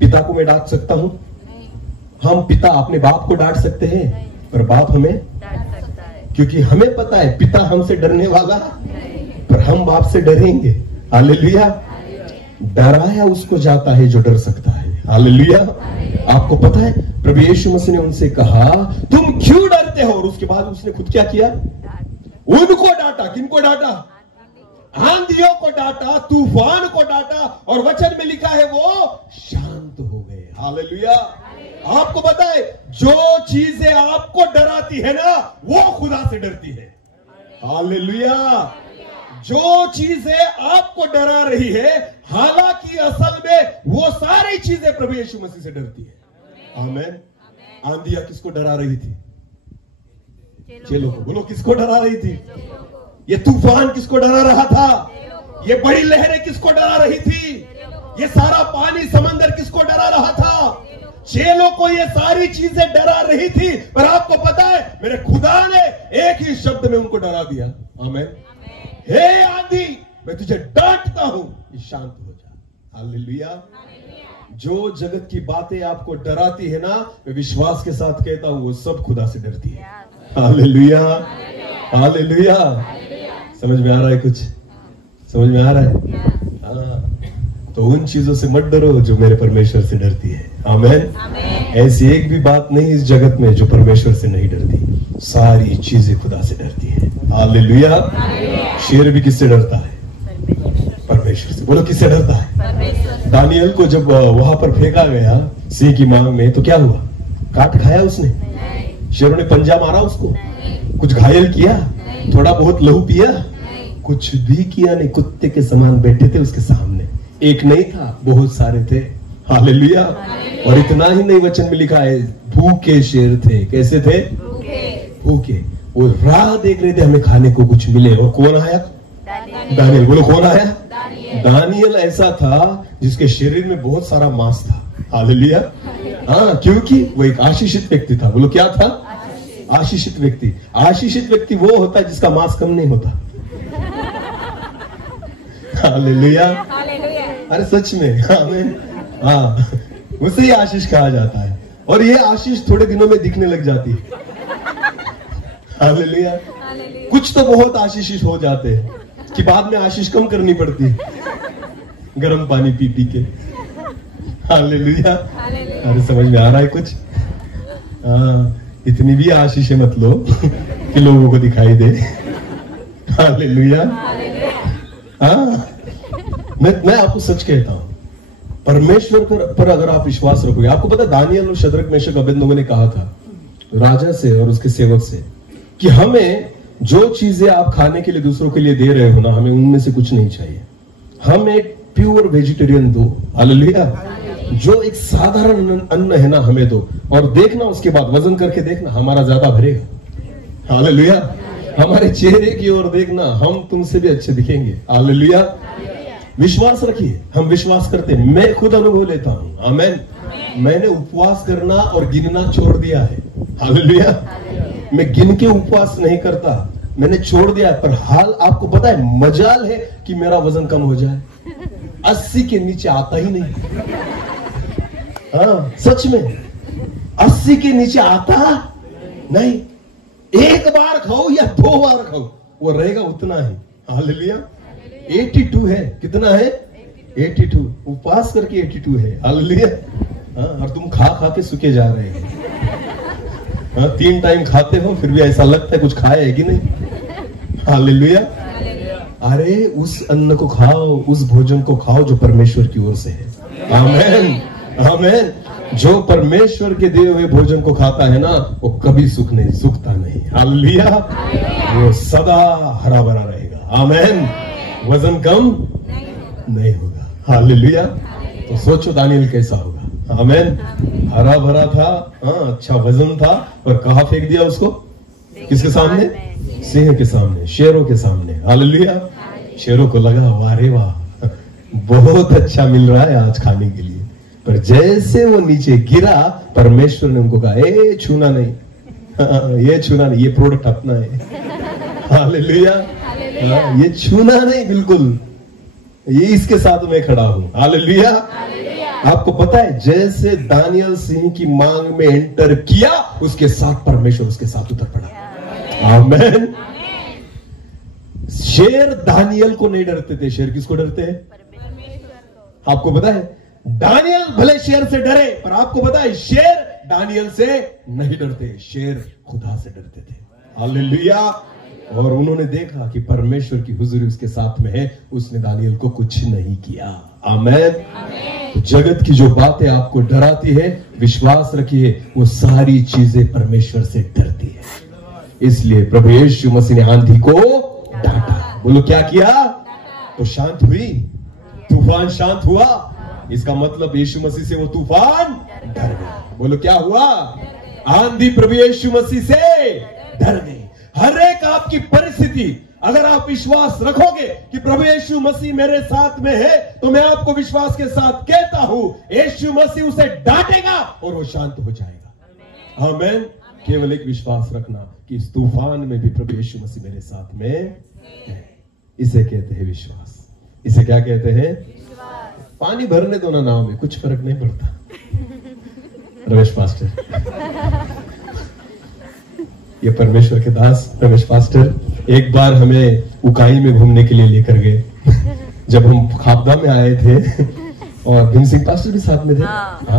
पिता को मैं डांट सकता हूं? हम पिता अपने बाप को डांट सकते हैं, पर बाप हमें डांट सकता है, क्योंकि हमें पता है पिता हमसे डरने वाला, पर हम बाप से डरेंगे। हालेलुया। डराया उसको जाता है जो डर सकता है। हालेलुया। आपको पता है प्रभु यीशु मसीह ने उनसे कहा तुम क्यों डरते हो? और उसके बाद उसने खुद क्या किया? उनको डांटा। किनको डांटा? आंधियों को डांटा, तूफान को डांटा, और वचन में लिखा है वो शांत हो गए। हालेलुया। आपको पता है जो चीजें आपको डराती है ना, वो खुदा से डरती है। हालेलुया। जो चीजें आपको डरा रही है, हालांकि असल में वो सारी चीजें प्रभु यीशु मसीह से डरती है। आमेन। आंधिया किसको डरा रही थी? चेलों को। बोलो किसको डरा रही थी? ये तूफान किसको डरा रहा था? ये बड़ी लहरें किसको डरा रही थी? ये सारा पानी समंदर किसको डरा रहा था? चेलों को ये सारी चीजें डरा रही थी। पर आपको पता है मेरे खुदा ने एक ही शब्द में उनको डरा दिया। आमेन। हे आंधी, मैं तुझे डांटता हूं, शांत हो जा। हालेलुया। जो जगत की बातें आपको डराती है ना, मैं विश्वास के साथ कहता हूं वो सब खुदा से डरती है। हालेलुया। हालेलुया। समझ में आ रहा है कुछ? समझ में आ रहा है? हाँ। तो उन चीजों से मत डरो जो मेरे परमेश्वर से डरती है। आमेन। ऐसी एक भी बात नहीं इस जगत में जो परमेश्वर से नहीं डरती। सारी चीजें खुदा से डरती है। हालेलुया। शेर भी किससे डरता है? परमेश्वर से। बोलो किससे डरता है? दानियल को जब वहां पर फेंका गया सिंह की मांग में, तो क्या हुआ? काट खाया उसने? शेरों ने पंजा मारा उसको? कुछ घायल किया? थोड़ा बहुत लहू पिया? कुछ भी किया नहीं। कुत्ते के समान बैठे थे उसके सामने। एक नहीं था, बहुत सारे थे। हालेलुया। और इतना ही नहीं, वचन में लिखा है भूखे शेर थे। कैसे थे? भूखे। वो राह देख रहे थे हमें खाने को कुछ मिले। और कौन आया? दानियल। बोलो कौन आया? दानियल ऐसा था जिसके शरीर में बहुत सारा मांस था। हालेलुया। हाँ, क्योंकि वो एक आशीषित व्यक्ति था। बोलो क्या था? आशीषित व्यक्ति। आशीषित व्यक्ति वो होता है जिसका मांस कम नहीं होता। हालेलुया। अरे सच में। आमीन। हाँ, उसे ही आशीष कहा जाता है। और ये आशीष थोड़े दिनों में दिखने लग जाती है। हालेलुया। कुछ तो बहुत आशीषित हो जाते हैं कि बाद में आशीष कम करनी पड़ती है, गर्म पानी पी पी के। हालेलुया। अरे समझ में आ रहा है कुछ? इतनी भी आशीषें मत लो कि लोगों को दिखाई दे। हालेलुया। मैं आपको सच कहता हूं, परमेश्वर पर अगर आप विश्वास रखोगे, आपको पता है दानियल और शद्रक मेशक अबेदनगो ने कहा था राजा से और उसके सेवक से कि हमें जो चीजें आप खाने के लिए दूसरों के लिए दे रहे हो ना, हमें उनमें से कुछ नहीं चाहिए। हम एक प्योर वेजिटेरियन दो। हालेलुया। जो एक साधारण अन्न है ना, हमें दो, और देखना उसके बाद वजन करके देखना हमारा ज्यादा भरेगा। हालेलुया। हमारे चेहरे की ओर देखना, हम तुमसे भी अच्छे दिखेंगे। हालेलुया। विश्वास रखिए, हम विश्वास करते हैं। मैं खुद अनुभव लेता हूं। आमेन। मैंने उपवास करना और गिनना छोड़ दिया है। हालेलुया। मैं गिन के उपवास नहीं करता, मैंने छोड़ दिया है। पर हाल आपको पता है, मजाल है कि मेरा वजन कम हो जाए। 80 के नीचे आता ही नहीं। हाँ सच में 80 के नीचे आता नहीं। एक बार खाओ या 2 बार खाओ, वो रहेगा उतना ही। हालेलुया। 82 है। कितना है? 82। उपवास करके 82 है। हालेलुया। और तुम खा खा के सूखे जा रहे हो। 3 टाइम खाते हो, फिर भी ऐसा लगता है कुछ खाया है कि नहीं। हालेलुया। अरे उस अन्न को खाओ, उस भोजन को खाओ जो परमेश्वर की ओर से है। आमेन। आमेन। जो परमेश्वर के दिए हुए भोजन को खाता है ना, वो कभी सूखता नहीं। हालेलुया। वो सदा हरा भरा रहेगा। आमेन। वजन कम नहीं होगा। हालेलुया। तो सोचो दानियल कैसा होगा। आमेन। हरा भरा था, अच्छा वजन था, और कहाँ फेंक दिया उसको? किसके सामने? सिंह के सामने, शेरों के सामने। हालेलुया। शेरों को लगा वाह रे वाह, बहुत अच्छा मिल रहा है आज खाने के लिए। पर जैसे वो नीचे गिरा, परमेश्वर ने उनको कहा ए छूना नहीं, ये छूना नहीं, ये प्रोडक्ट अपना है। हालेलुया। ये छूना नहीं बिल्कुल, ये इसके साथ मैं खड़ा हूं। हालेलुया। आपको पता है, जैसे दानियल सिंह की मांग में एंटर किया, उसके साथ परमेश्वर उसके साथ उतर पड़ा। आमेन। शेर दानियल को नहीं डरते थे। शेर किसको डरते हैं? आपको पता है, दानियल भले शेर से डरे, पर आपको पता है शेर दानियल से नहीं डरते। शेर खुदा से डरते थे। हालेलुया। और उन्होंने देखा कि परमेश्वर की हुजूरी उसके साथ में है, उसने दानियल को कुछ नहीं किया। आमेन। तो जगत की जो बातें आपको डराती है, विश्वास रखिए वो सारी चीजें परमेश्वर से डरती है। इसलिए प्रभु यीशु मसीह ने आंधी को डांटा। बोलो क्या किया? तो शांत हुई, तूफान शांत हुआ। इसका मतलब यीशु मसीह से वो तूफान डर गया। बोलो क्या हुआ? आंधी प्रभु यीशु मसीह से डर गई। हर एक आपकी परिस्थिति, अगर आप विश्वास रखोगे कि प्रभु यीशु मसीह मेरे साथ में है, तो मैं आपको विश्वास के साथ कहता हूं, यीशु मसीह उसे डांटेगा और वो शांत हो जाएगा। आमेन। केवल एक विश्वास रखना कि इस तूफान में भी प्रभु यीशु मसीह मेरे साथ में है। इसे कहते हैं विश्वास। इसे क्या कहते हैं? पानी भरने दो ना नाव में, कुछ फर्क नहीं पड़ता। रमेश पास्टर, ये परमेश्वर के दास रमेश पास्टर एक बार हमें उकाई में घूमने के लिए लेकर गए। जब हम खापदा में आए थे, और भीम सिंह पास्टर भी साथ में थे।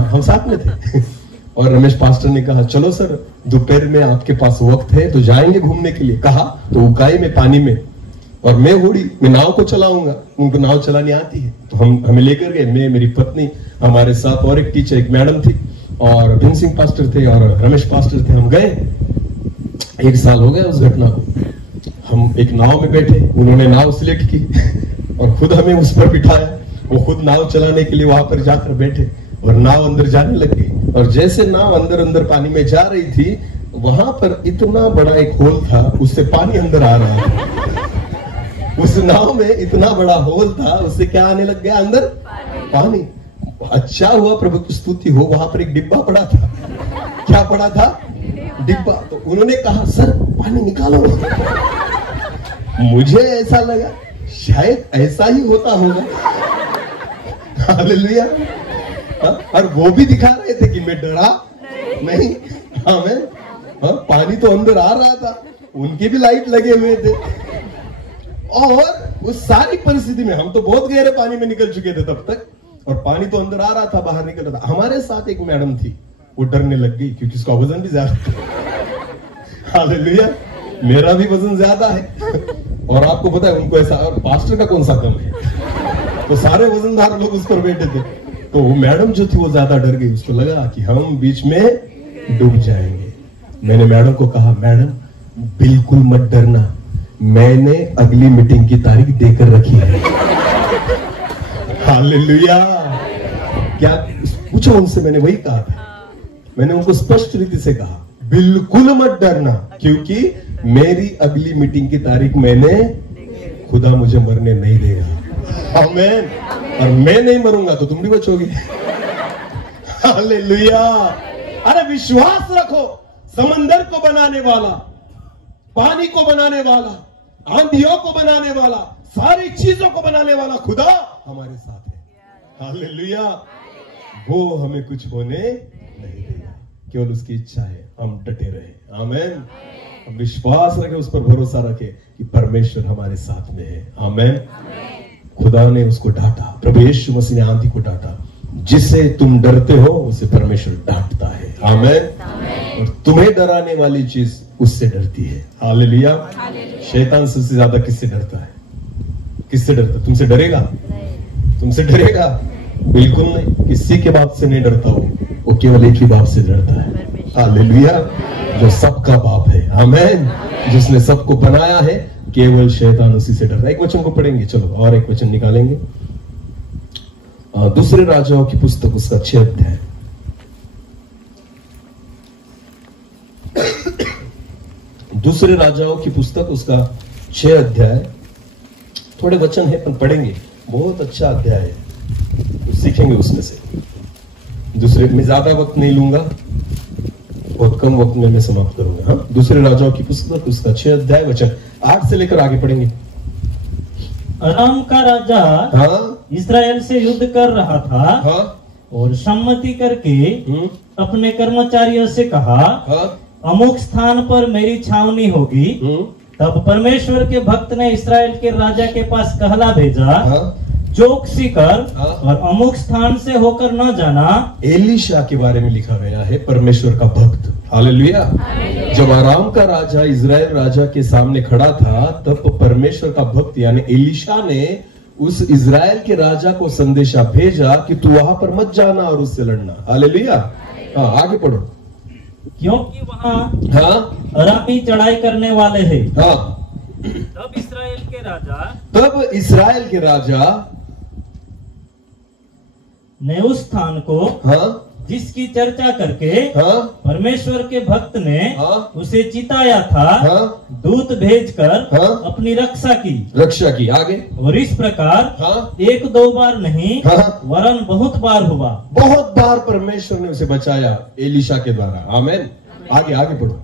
हम साथ में थे। और रमेश पास्टर ने कहा चलो सर, दोपहर में आपके पास वक्त है तो जाएंगे घूमने के लिए। कहा तो उकाई में पानी में, और मैं नाव को चलाऊंगा, उनको नाव चलानी आती है। तो हमें लेकर गए, मैं, मेरी पत्नी, हमारे साथ और एक टीचर, एक मैडम थी, और भीम सिंह पास्टर थे और रमेश पास्टर थे। हम गए, 1 साल हो गया उस घटना को। हम एक नाव में बैठे, उन्होंने नाव सिलेक्ट की और खुद हमें उस पर बिठाया। वो खुद नाव चलाने के लिए वहां पर जाकर बैठे और नाव अंदर जाने लग गई। और जैसे नाव अंदर अंदर पानी में जा रही थी, वहां पर इतना बड़ा एक होल था, उससे पानी अंदर आ रहा था। उस नाव में इतना बड़ा होल था, उससे क्या आने लग गया? अंदर पानी। अच्छा हुआ, प्रभु की स्तुति हो, वहां पर एक डिब्बा पड़ा था। क्या पड़ा था? डिब्बा। तो उन्होंने कहा सर पानी निकालो। मुझे ऐसा लगा शायद ऐसा ही होता होगा। हालेलुया। और वो भी दिखा रहे थे कि मैं डरा नहीं। आमेन। पानी तो अंदर आ रहा था, उनके भी लाइट लगे हुए थे। और उस सारी परिस्थिति में हम तो बहुत गहरे पानी में निकल चुके थे तब तक, और पानी तो अंदर आ रहा था, बाहर निकल रहा था। हमारे साथ एक मैडम थी, वो डरने लग गई क्योंकि उसका वजन भी ज्यादा था। हालेलुया, मेरा भी वजन ज्यादा है और आपको पता है उनको ऐसा, और पास्टर का कौन सा कम है, तो सारे वजनदार लोग उस पर बैठे थे। तो वो मैडम जो थी वो ज्यादा डर गई, उसको लगा कि हम बीच में डूब जाएंगे। मैंने मैडम को कहा, मैडम बिल्कुल मत डरना, मैंने अगली मीटिंग की तारीख देकर रखी है। हालेलुया, क्या पूछो उनसे, मैंने वही कहा था। मैंने उनको स्पष्ट रीति से कहा, बिल्कुल मत डरना, क्योंकि मेरी अगली मीटिंग की तारीख मैंने, खुदा मुझे मरने नहीं देगा। आमीन। और मैं नहीं मरूंगा तो तुम भी बचोगे। हालेलुया। अरे विश्वास रखो, समंदर को बनाने वाला, पानी को बनाने वाला, आंधियों को बनाने वाला, सारी चीजों को बनाने वाला खुदा हमारे साथ है। हालेलुया। वो हमें कुछ होने नहीं देगा, केवल उसकी इच्छा है हम डटे रहे। आमीन। हम विश्वास रखें, उस पर भरोसा रखें कि परमेश्वर हमारे साथ में है। आमीन। खुदा ने उसको डांटा, प्रभु यीशु मसीह ने आंधी को डांटा। जिसे तुम डरते हो उसे परमेश्वर डांटता है। आमीन। और तुम्हें डराने वाली चीज उससे डरती है। हालेलुया। शैतान सबसे ज्यादा किससे डरता है? किससे डरता? तुमसे डरेगा? तुमसे डरेगा? बिल्कुल नहीं। किसी के बाप से नहीं डरता वो केवल एक ही बाप से डरता है। हालेलुया। जो सबका बाप है। आमीन। जिसने सबको बनाया है, केवल शैतान उसी से डरता है। एक वचन को पढ़ेंगे, चलो और एक वचन निकालेंगे। दूसरे राजाओं की पुस्तक, उसका 6 अध्याय। दूसरे राजाओं की पुस्तक, उसका 6 अध्याय। थोड़े वचन है पर पढ़ेंगे, बहुत अच्छा अध्याय है, तो सीखेंगे उसमें से। दूसरे में ज्यादा वक्त नहीं लूंगा, बहुत कम वक्त में मैं समाप्त करूंगा। हाँ, दूसरे राजाओं की पुस्तक, उसका 6 अध्याय, वचन 8 से लेकर आगे पढ़ेंगे। अराम का राजा हाँ इस्राएल से युद्ध कर रहा था। हाँ और सम्मति करके अपने कर्मचारियों से कहा, हाँ अमुक स्थान पर मेरी छावनी होगी। तब परमेश्वर के भक्त ने इस्राएल के राजा के पास कहला भेजा, हाँ चौकसी कर हाँ। और अमुक स्थान से होकर न जाना। एलीशा के बारे में लिखा गया है, परमेश्वर का भक्त। हालेलुया। जब आराम का राजा इजराइल राजा के सामने खड़ा था, तब परमेश्वर का भक्त यानी एलीशा ने उस इजराइल के राजा को संदेशा भेजा कि तू वहां पर मत जाना और उससे लड़ना। हालेलुया। हाँ, आगे पढ़ो। क्योंकि वहाँ हाँ अरामी चढ़ाई करने वाले हैं। हाँ। तब इस्राएल के राजा ने उस स्थान को, हाँ जिसकी चर्चा करके हाँ परमेश्वर के भक्त ने हाँ उसे चिताया था, हाँ दूत भेजकर हाँ अपनी रक्षा की। आगे। और इस प्रकार हाँ 1-2 बार नहीं, हाँ वरन बहुत बार हुआ। बहुत बार परमेश्वर ने उसे बचाया एलीशा के द्वारा। आमीन। आगे आगे पढ़ो।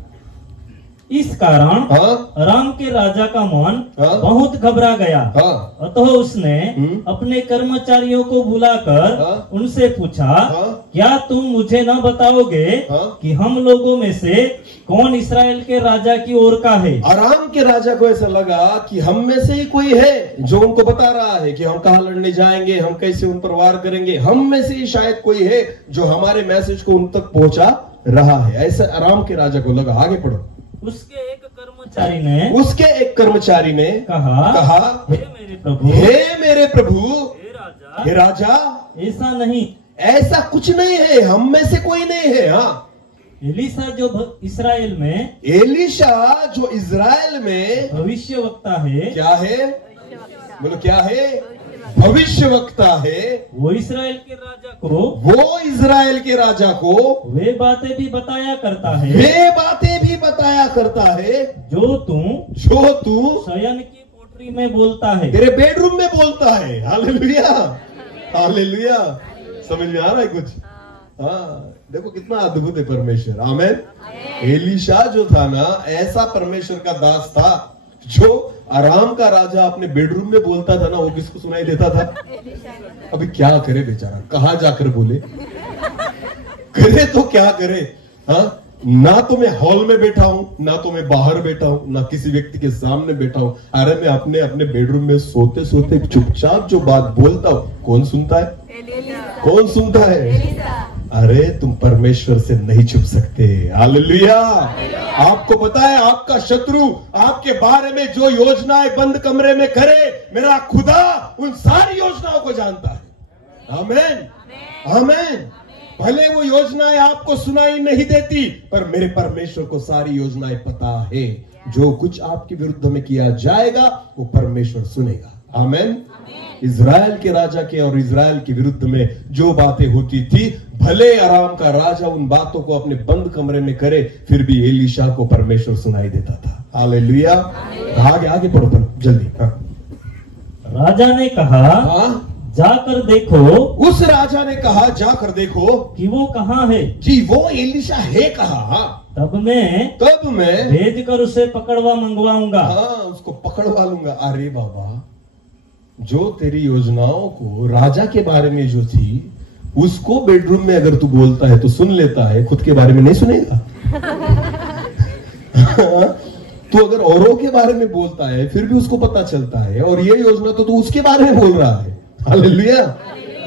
इस कारण हाँ अराम के राजा का मन हाँ बहुत घबरा गया। हाँ अतः उसने अपने कर्मचारियों को बुलाकर हाँ उनसे पूछा, हाँ क्या तुम मुझे न बताओगे हाँ कि हम लोगों में से कौन इस्राएल के राजा की ओर का है? आराम के राजा को ऐसा लगा कि हम में से ही कोई है जो उनको बता रहा है कि हम कहाँ लड़ने जाएंगे, हम कैसे उन पर वार करेंगे। हम में से ही शायद कोई है जो हमारे मैसेज को उन तक पहुंचा रहा है, ऐसा आराम के राजा को लगा। आगे पढ़ो। उसके एक कर्मचारी ने कहा, हे मेरे प्रभु, हे राजा, ऐसा नहीं, ऐसा कुछ नहीं है, हम में से कोई नहीं है। हाँ, एलीशा जो इस्राएल में भविष्यवक्ता है। क्या है? बोलो क्या है? भविष्यवक्ता है। वो इस्राएल के राजा को वे बातें भी बताया करता है जो तू शयन की कोठरी में बोलता है, तेरे बेडरूम में बोलता है। हालेलुया। हालेलुया। समझ में आ रहा है कुछ? हाँ, देखो कितना अद्भुत है परमेश्वर। आमीन। एलीशा जो था ना, ऐसा परमेश्वर का दास था जो आराम का राजा अपने बेडरूम में बोलता था ना, वो किसको सुनाई देता था? अभी क्या करे बेचारा, कहाँ जाकर बोले? करे तो क्या करे? हाँ, ना तो मैं हॉल में बैठा हूं, ना तो मैं बाहर बैठा हूं, ना किसी व्यक्ति के सामने बैठा हूं। अरे मैं अपने बेडरूम में सोते सोते चुपचाप जो बात बोलता हूं, कौन सुनता है? कौन सुनता है? अरे तुम परमेश्वर से नहीं छुप सकते। हालेलुया। आपको पता है आपका शत्रु आपके बारे में जो योजनाएं बंद कमरे में करे, मेरा खुदा उन सारी योजनाओं को जानता है। आमीन, आमीन। भले वो योजनाएं आपको सुनाई नहीं देती, पर मेरे परमेश्वर को सारी योजनाएं पता है। जो कुछ आपके विरुद्ध में किया जाएगा वो परमेश्वर सुनेगा। आमीन। इज़राइल के राजा के और इज़राइल के विरुद्ध में जो बातें होती थी, भले आराम का राजा उन बातों को अपने बंद कमरे में करे, फिर भी एलीशा को परमेश्वर सुनाई देता था। हालेलुया। आगे आगे पढ़ो जल्दी। हाँ। राजा ने कहा, हाँ? जाकर देखो। उस राजा ने कहा जाकर देखो कि वो कहाँ है। जी वो एलीशा है कहाँ। तब मैं भेज कर उसे पकड़वा मंगवाऊंगा। हाँ, उसको पकड़वा लूंगा। अरे बाबा, जो तेरी योजनाओं को राजा के बारे में जो थी, उसको बेडरूम में अगर तू बोलता है तो सुन लेता है, खुद के बारे में नहीं सुनेगा। तो अगर औरों के बारे में बोलता है फिर भी उसको पता चलता है, और ये योजना तो तू उसके बारे में बोल रहा है। हालेलुया।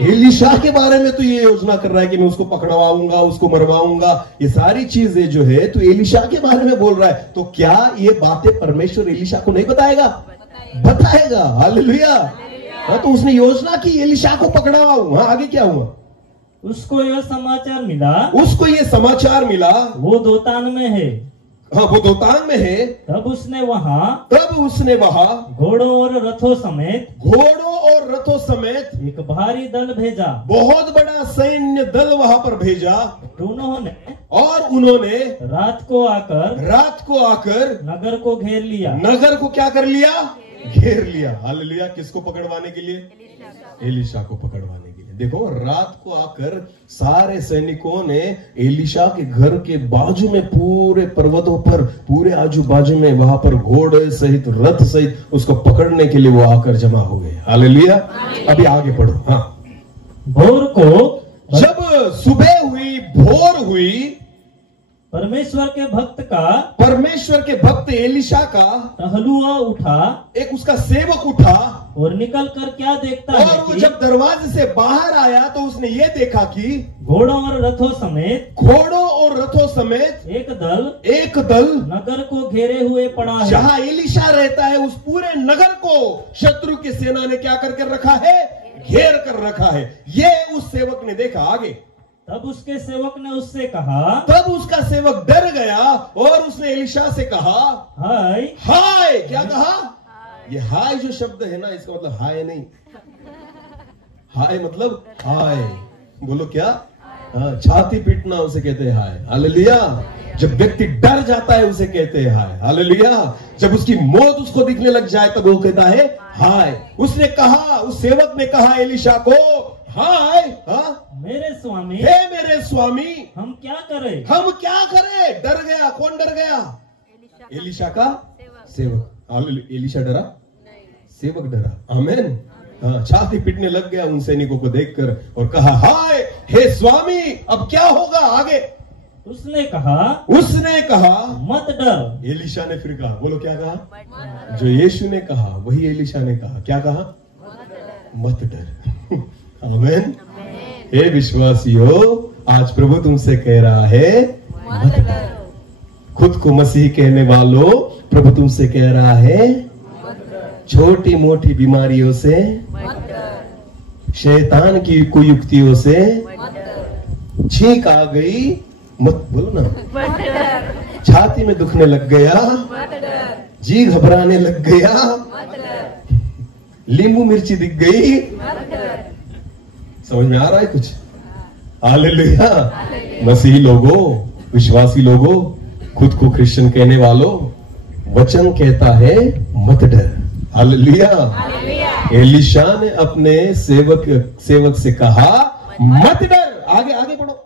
एलीशा के बारे में तो ये योजना कर रहा है कि मैं उसको पकड़वाऊंगा, उसको मरवाऊंगा, ये सारी चीजें जो है तो एलीशा के बारे में बोल रहा है। तो क्या ये बातें परमेश्वर एलीशा को नहीं बताएगा? बताएगा। हालेलुया। हाँ, तो उसने योजना की एलीशा को पकड़वाऊं। हाँ, आगे क्या हुआ? उसको यह समाचार मिला, उसको ये समाचार मिला वो दोतान में है। हाँ, वो दोतान में है। तब उसने वहाँ घोड़ों और रथों समेत एक भारी दल भेजा। बहुत बड़ा सैन्य दल वहां पर भेजा। उन्होंने रात को आकर नगर को घेर लिया। नगर को क्या कर लिया? घेर लिया। हालेलुया। किसको पकड़वाने के लिए? एलीशा को पकड़वाने के लिए। देखो, रात को आकर सारे सैनिकों ने एलीशा के घर के बाजू में, पूरे पर्वतों पर, पूरे आजू बाजू में वहां पर घोड़े सहित रथ सहित उसको पकड़ने के लिए वो आकर जमा हो गए। हालेलुया। अभी आगे पढ़ो। हाँ। भोर को जब सुबह हुई, भोर हुई, परमेश्वर के भक्त एलीशा का टहलुआ उठा, एक उसका सेवक उठा और निकल कर क्या देखता है और वो जब दरवाजे से बाहर आया तो उसने ये देखा कि घोड़ों और रथों समेत एक दल नगर को घेरे हुए पड़ा है। जहां एलीशा रहता है उस पूरे नगर को शत्रु की सेना ने क्या करके रखा है? घेर कर रखा है। ये उस सेवक ने देखा। आगे। तब उसके सेवक ने उससे कहा, तब उसका सेवक डर गया और उसने एलीशा से कहा, हाय। क्या कहा? ये हाय जो शब्द है ना, इसका मतलब हाय नहीं। हाय मतलब हाय। बोलो क्या? छाती पीटना उसे कहते हैं हाय। हालेलुया। जब व्यक्ति डर जाता है उसे कहते हैं हाय। हालेलुया। जब उसकी मौत उसको दिखने लग जाए तब वो कहता है हाय। उसने कहा, उस सेवक ने कहा एलीशा को, हाय। मेरे स्वामी, हम क्या करें? डर गया। कौन डर गया? एलीशा का सेवक। एलीशा डरा? सेवक डरा। आमीन। हाँ, छाती पीटने लग गया उन सैनिकों को देखकर और कहा, हाय हे स्वामी, अब क्या होगा? आगे। उसने कहा, मत डर। एलीशा ने फिर कहा, बोलो क्या कहा? जो यीशु ने कहा वही एलीशा ने कहा। क्या कहा? मत डर। आमीन। हे विश्वासियों, आज प्रभु तुमसे कह रहा है मत डरो। खुद को मसीह कहने वालों, प्रभु तुमसे कह रहा है छोटी मोटी बीमारियों से, शैतान की कुयुक्तियों से छींक आ गई, मत बोलो ना। छाती में दुखने लग गया, जी घबराने लग गया, नींबू मिर्ची दिख गई, समझ में आ रहा है कुछ? हालेलुया। मसीही लोगों, विश्वासी लोगों, खुद को क्रिश्चियन कहने वालों, वचन कहता है मत डर। हालेलुया। एलीशा ने अपने सेवक से कहा मत डर। आगे पढ़ो।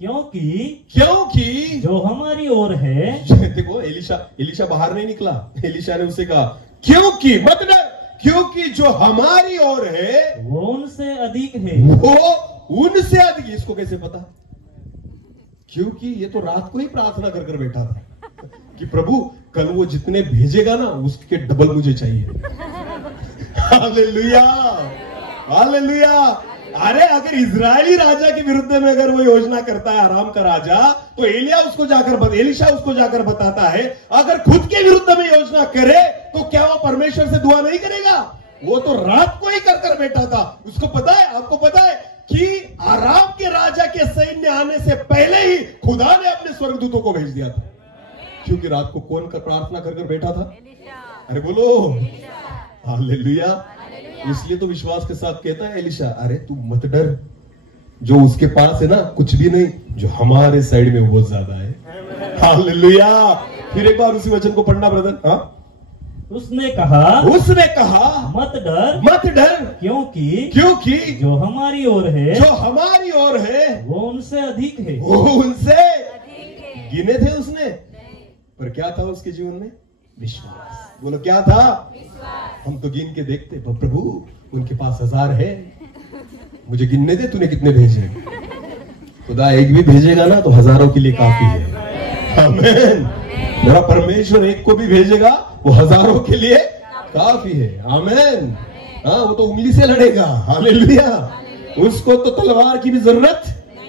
क्योंकि जो हमारी ओर है। देखो, एलीशा बाहर नहीं निकला। एलीशा ने उसे कहा क्योंकि मत डर, क्योंकि जो हमारी ओर है वो उनसे अधिक है। इसको कैसे पता? क्योंकि ये तो रात को ही प्रार्थना कर बैठा था कि प्रभु कल वो जितने भेजेगा ना उसके डबल मुझे चाहिए। हालेलुया। हालेलुया। अरे अगर इजरायली राजा के विरुद्ध में अगर वो योजना करता है आराम का राजा, तो एलिशा उसको जाकर बताता है अगर खुद के विरुद्ध में योजना करे तो क्या वो परमेश्वर से दुआ नहीं करेगा? वो तो रात को ही कर बैठा था। उसको पता है, आपको पता है कि आराम के राजा के सैन्य आने से पहले ही खुदा ने अपने स्वर्गदूतों को भेज दिया था। क्योंकि रात को कौन प्रार्थना कर बैठा था? अरे बोलो हालेलुया। इसलिए तो विश्वास के साथ कहता है एलिशा, अरे तू मत डर, जो उसके पास है ना कुछ भी नहीं, जो हमारे साइड में बहुत ज्यादा है। हालेलुया। फिर एक बार उसी वचन को पढ़ना ब्रदर। हाँ, उसने कहा मत डर क्योंकि जो हमारी ओर है वो उनसे अधिक है। वो उनसे गिने थे उसने, पर क्या था उसके जीवन में? विश्वास। बोलो क्या था? हम तो गिन के देखते, प्रभु उनके पास 1000 है, मुझे गिनने दे, तूने कितने भेजे? खुदा एक भी भेजेगा ना तो हजारों के लिए काफी है। आमीन। मेरा परमेश्वर एक को भी भेजेगा वो हजारों के लिए काफी है। आमीन। हाँ, वो तो उंगली से लड़ेगा। हालेलुया। उसको तो तलवार की भी जरूरत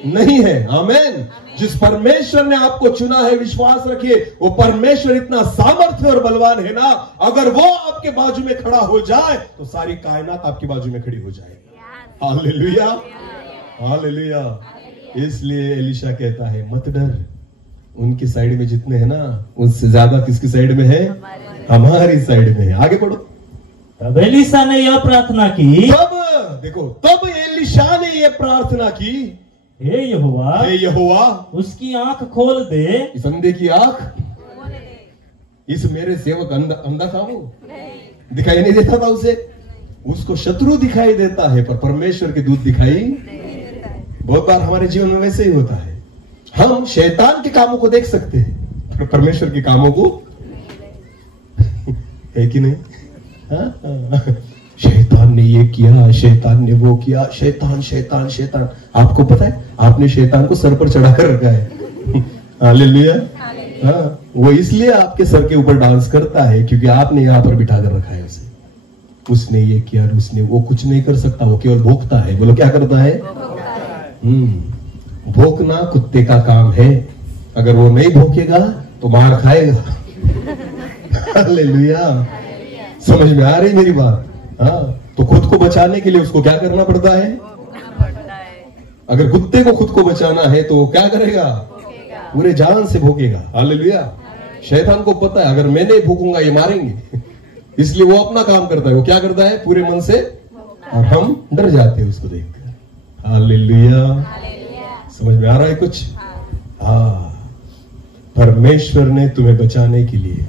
नहीं है। आमीन। जिस परमेश्वर ने आपको चुना है, विश्वास रखिए, वो परमेश्वर इतना सामर्थ्य और बलवान है ना, अगर वो आपके बाजू में खड़ा हो जाए तो सारी कायनात आपकी बाजू में खड़ी हो जाएगी। Hallelujah, hallelujah. इसलिए एलिशा कहता है मत डर, उनकी साइड में जितने हैं ना उससे ज्यादा किसकी साइड में है? हमारी साइड में है। आगे पढ़ो। तब एलिशा ने यह प्रार्थना की, तब एलिशा ने यह प्रार्थना की, हे यहोवा उसकी आंख खोल दे। इस अंधे की आंख, इस मेरे सेवक अंधा था, वो दिखाई नहीं देता था उसे, उसको शत्रु दिखाई देता है पर परमेश्वर के दूत दिखाई। बहुत बार हमारे जीवन में वैसे ही होता है, हम शैतान के कामों को देख सकते हैं पर परमेश्वर के कामों को है कि नहीं? शैतान ने ये किया, शैतान ने वो किया, शैतान शैतान शैतान। आपको पता है आपने शैतान को सर पर चढ़ा कर रखा है। हालेलुया। हाँ, वो इसलिए आपके सर के ऊपर डांस करता है क्योंकि आपने यहाँ पर बिठा कर रखा है उसे। उसने ये किया, उसने वो, कुछ नहीं कर सकता, वो केवल भोंकता है। बोलो क्या करता है? भोंकना कुत्ते का काम है, अगर वो नहीं भोंकेगा तो मार खाएगा। हालेलुया। समझ में आ रही मेरी बात? हाँ, तो खुद को बचाने के लिए उसको क्या करना पड़ता है? अगर कुत्ते को खुद को बचाना है तो वो क्या करेगा? पूरे जान से भोंकेगा। हालेलुया। शैतान को पता है अगर मैं नहीं भोंकूंगा ये मारेंगे, इसलिए वो अपना काम करता है। वो क्या करता है? पूरे मन से, और हम डर जाते हैं उसको देखकर। हालेलुया। समझ में आ रहा है कुछ? हाँ, परमेश्वर ने तुम्हें बचाने के लिए,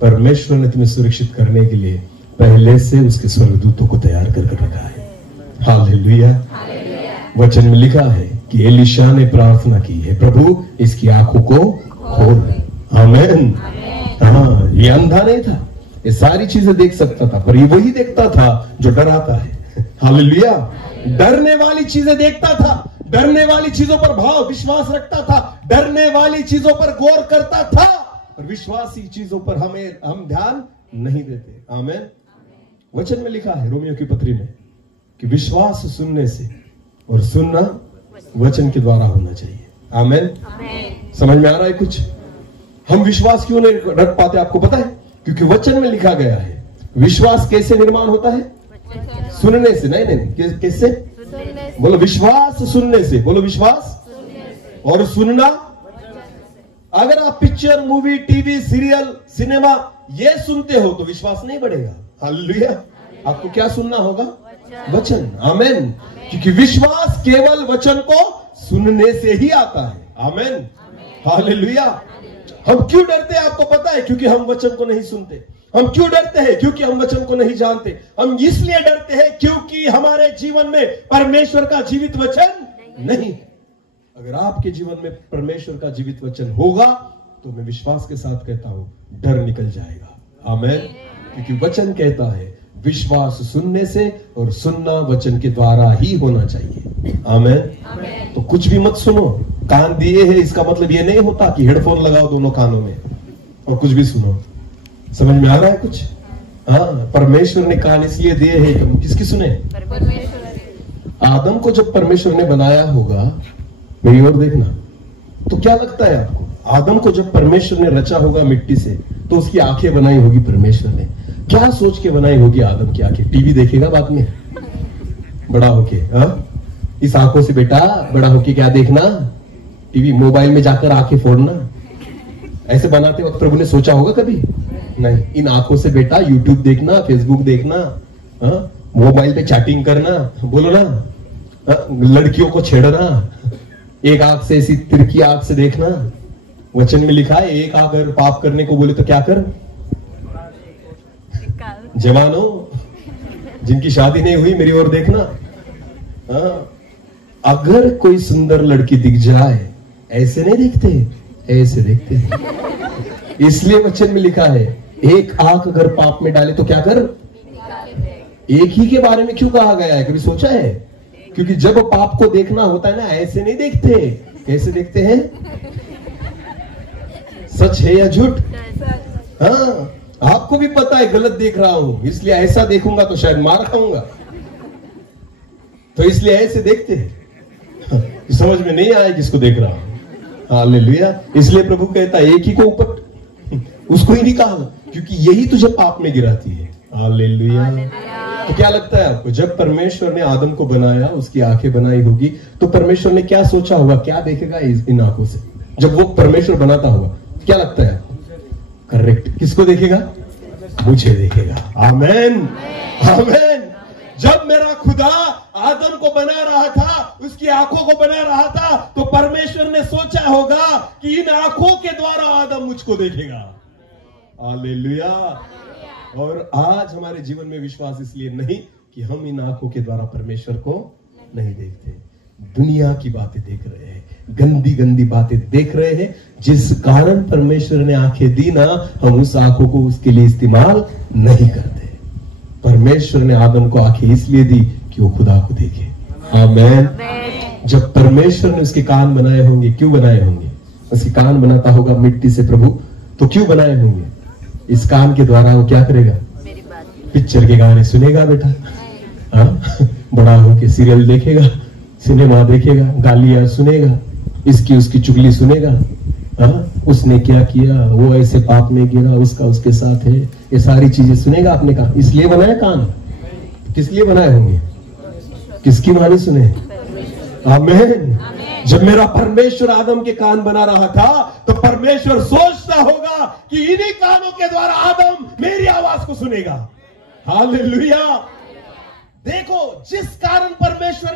परमेश्वर ने तुम्हें सुरक्षित करने के लिए पहले से उसके स्वर्गदूतों को तैयार कर रखा है। हालेलुया। वचन में लिखा है कि एलिशा ने प्रार्थना की है, प्रभु इसकी आंखों को खोल। आमीन। हाँ, ये अंधा नहीं था, ये सारी चीजें देख सकता था, पर ये वही देखता था जो डराता है। हालेलुया। डरने वाली चीजें देखता था, डरने वाली चीजों पर भाव विश्वास रखता था, डरने वाली चीजों पर गौर करता था, पर विश्वासी चीजों पर हम ध्यान नहीं देते। आमीन। वचन में लिखा है रोमियो की पत्री में कि विश्वास सुनने से और सुनना वचन के द्वारा होना चाहिए। आमीन। समझ में आ रहा है कुछ? हम विश्वास क्यों नहीं रख पाते आपको पता है? क्योंकि वचन में लिखा गया है विश्वास कैसे निर्माण होता है? सुनने से। नहीं, कैसे? बोलो विश्वास सुनने से। बोलो विश्वास और सुनना। अगर आप picture, movie, TV, serial, cinema ये सुनते हो तो विश्वास नहीं बढ़ेगा। हालेलुया। आपको क्या सुनना होगा? वचन। आमीन। क्योंकि विश्वास केवल वचन को सुनने से ही आता है। आमीन। हालेलुया। हम क्यों डरते हैं आपको पता है? क्योंकि हम वचन को नहीं सुनते। हम क्यों डरते हैं? क्योंकि हम वचन को नहीं जानते। हम इसलिए डरते हैं क्योंकि हमारे जीवन में परमेश्वर का जीवित वचन नहीं। अगर आपके जीवन में परमेश्वर का जीवित वचन होगा तो मैं विश्वास के साथ कहता हूं डर निकल जाएगा। आमीन। क्योंकि वचन कहता है विश्वास सुनने से और सुनना वचन के द्वारा ही होना चाहिए। आमीन। तो कुछ भी मत सुनो। कान दिए हैं इसका मतलब ये नहीं होता कि हेडफोन लगाओ दोनों कानों में और कुछ भी सुनो। समझ में आ रहा है कुछ? हाँ, परमेश्वर ने कान इसलिए दिए हैं कि हम किसकी सुने? आदम को जब परमेश्वर ने बनाया होगा, मेरी ओर देखना, तो क्या लगता है आपको? आदम को जब परमेश्वर ने रचा होगा मिट्टी से, तो उसकी आंखें बनाई होगी परमेश्वर ने। क्या सोच के बनाई होगी आदम की आंखें? टीवी देखेगा बाद में बड़ा होके? इस आंखों से बेटा बड़ा होके क्या देखना? टीवी, मोबाइल में जाकर आंखें फोड़ना। ऐसे बनाते वक्त प्रभु ने सोचा होगा कभी? नहीं। इन आंखों से बेटा यूट्यूब देखना, फेसबुक देखना, मोबाइल पे चैटिंग करना, बोलो ना, लड़कियों को छेड़ना, एक आंख से, ऐसी तिरकी आंख से देखना। वचन में लिखा है एक आंख अगर पाप करने को बोले तो क्या कर? जवानों, जिनकी शादी नहीं हुई मेरी ओर देखना। अगर कोई सुंदर लड़की दिख जाए, ऐसे नहीं देखते, ऐसे देखते हैं। इसलिए वचन में लिखा है एक आंख अगर पाप में डाले तो क्या कर? एक ही के बारे में क्यों कहा गया है, कभी सोचा है? क्योंकि जब पाप को देखना होता है ना, ऐसे नहीं देखते। कैसे देखते हैं? सच है या झूठ? हाँ, आपको भी पता है गलत देख रहा हूं, इसलिए ऐसा देखूंगा तो शायद मार खाऊंगा, तो इसलिए ऐसे देखते हैं। समझ में नहीं आया किसको देख रहा हूं। हालेलुया। इसलिए प्रभु कहता है एक ही को ऊपर, उसको ही निकाल, क्योंकि यही तुझे पाप में गिराती है। हालेलुया। तो क्या लगता है आपको, जब परमेश्वर ने आदम को बनाया, उसकी आंखें बनाई होगी, तो परमेश्वर ने क्या सोचा होगा? क्या देखेगा इन आंखों से जब वो परमेश्वर बनाता होगा? क्या लगता है? करेक्ट, किसको देखेगा? मुझे देखेगा। आमेन, आमेन। जब मेरा खुदा आदम को बना रहा था, उसकी आंखों को बना रहा था, तो परमेश्वर ने सोचा होगा कि इन आंखों के द्वारा आदम मुझको देखेगा। हालेलुया। और आज हमारे जीवन में विश्वास इसलिए नहीं कि हम इन आंखों के द्वारा परमेश्वर को नहीं देखते, दुनिया की बातें देख रहे हैं, गंदी गंदी बातें देख रहे हैं, जिस कारण परमेश्वर ने आंखें दी ना, हम उस आंखों को उसके लिए इस्तेमाल नहीं करते। परमेश्वर ने आदम को आंखें इसलिए दी कि वो खुदा को देखे। आमेन। जब परमेश्वर ने उसके कान बनाए होंगे, क्यों बनाए होंगे? उसके कान बनाता होगा मिट्टी से प्रभु, तो क्यों बनाए होंगे? इस कान के द्वारा वो क्या करेगा? पिक्चर के गाने सुनेगा बेटा, बड़ा होके सीरियल देखेगा, सिनेमा देखेगा, गालियां सुनेगा, इसकी उसकी चुगली सुनेगा। उसने क्या किया, वो ऐसे पाप में गिरा, उसका उसके साथ है, ये सारी चीजें सुनेगा अपने कान। इसलिए बनाया कान? किस लिए बनाए होंगे? किसकी वाणी सुने? आमीन। जब मेरा परमेश्वर आदम के कान बना रहा था, तो परमेश्वर सोचता होगा कि इन्हीं कानों के द्वारा आदम मेरी आवाज को सुनेगा। हालेलुया। देखो, जिस कारण परमेश्वर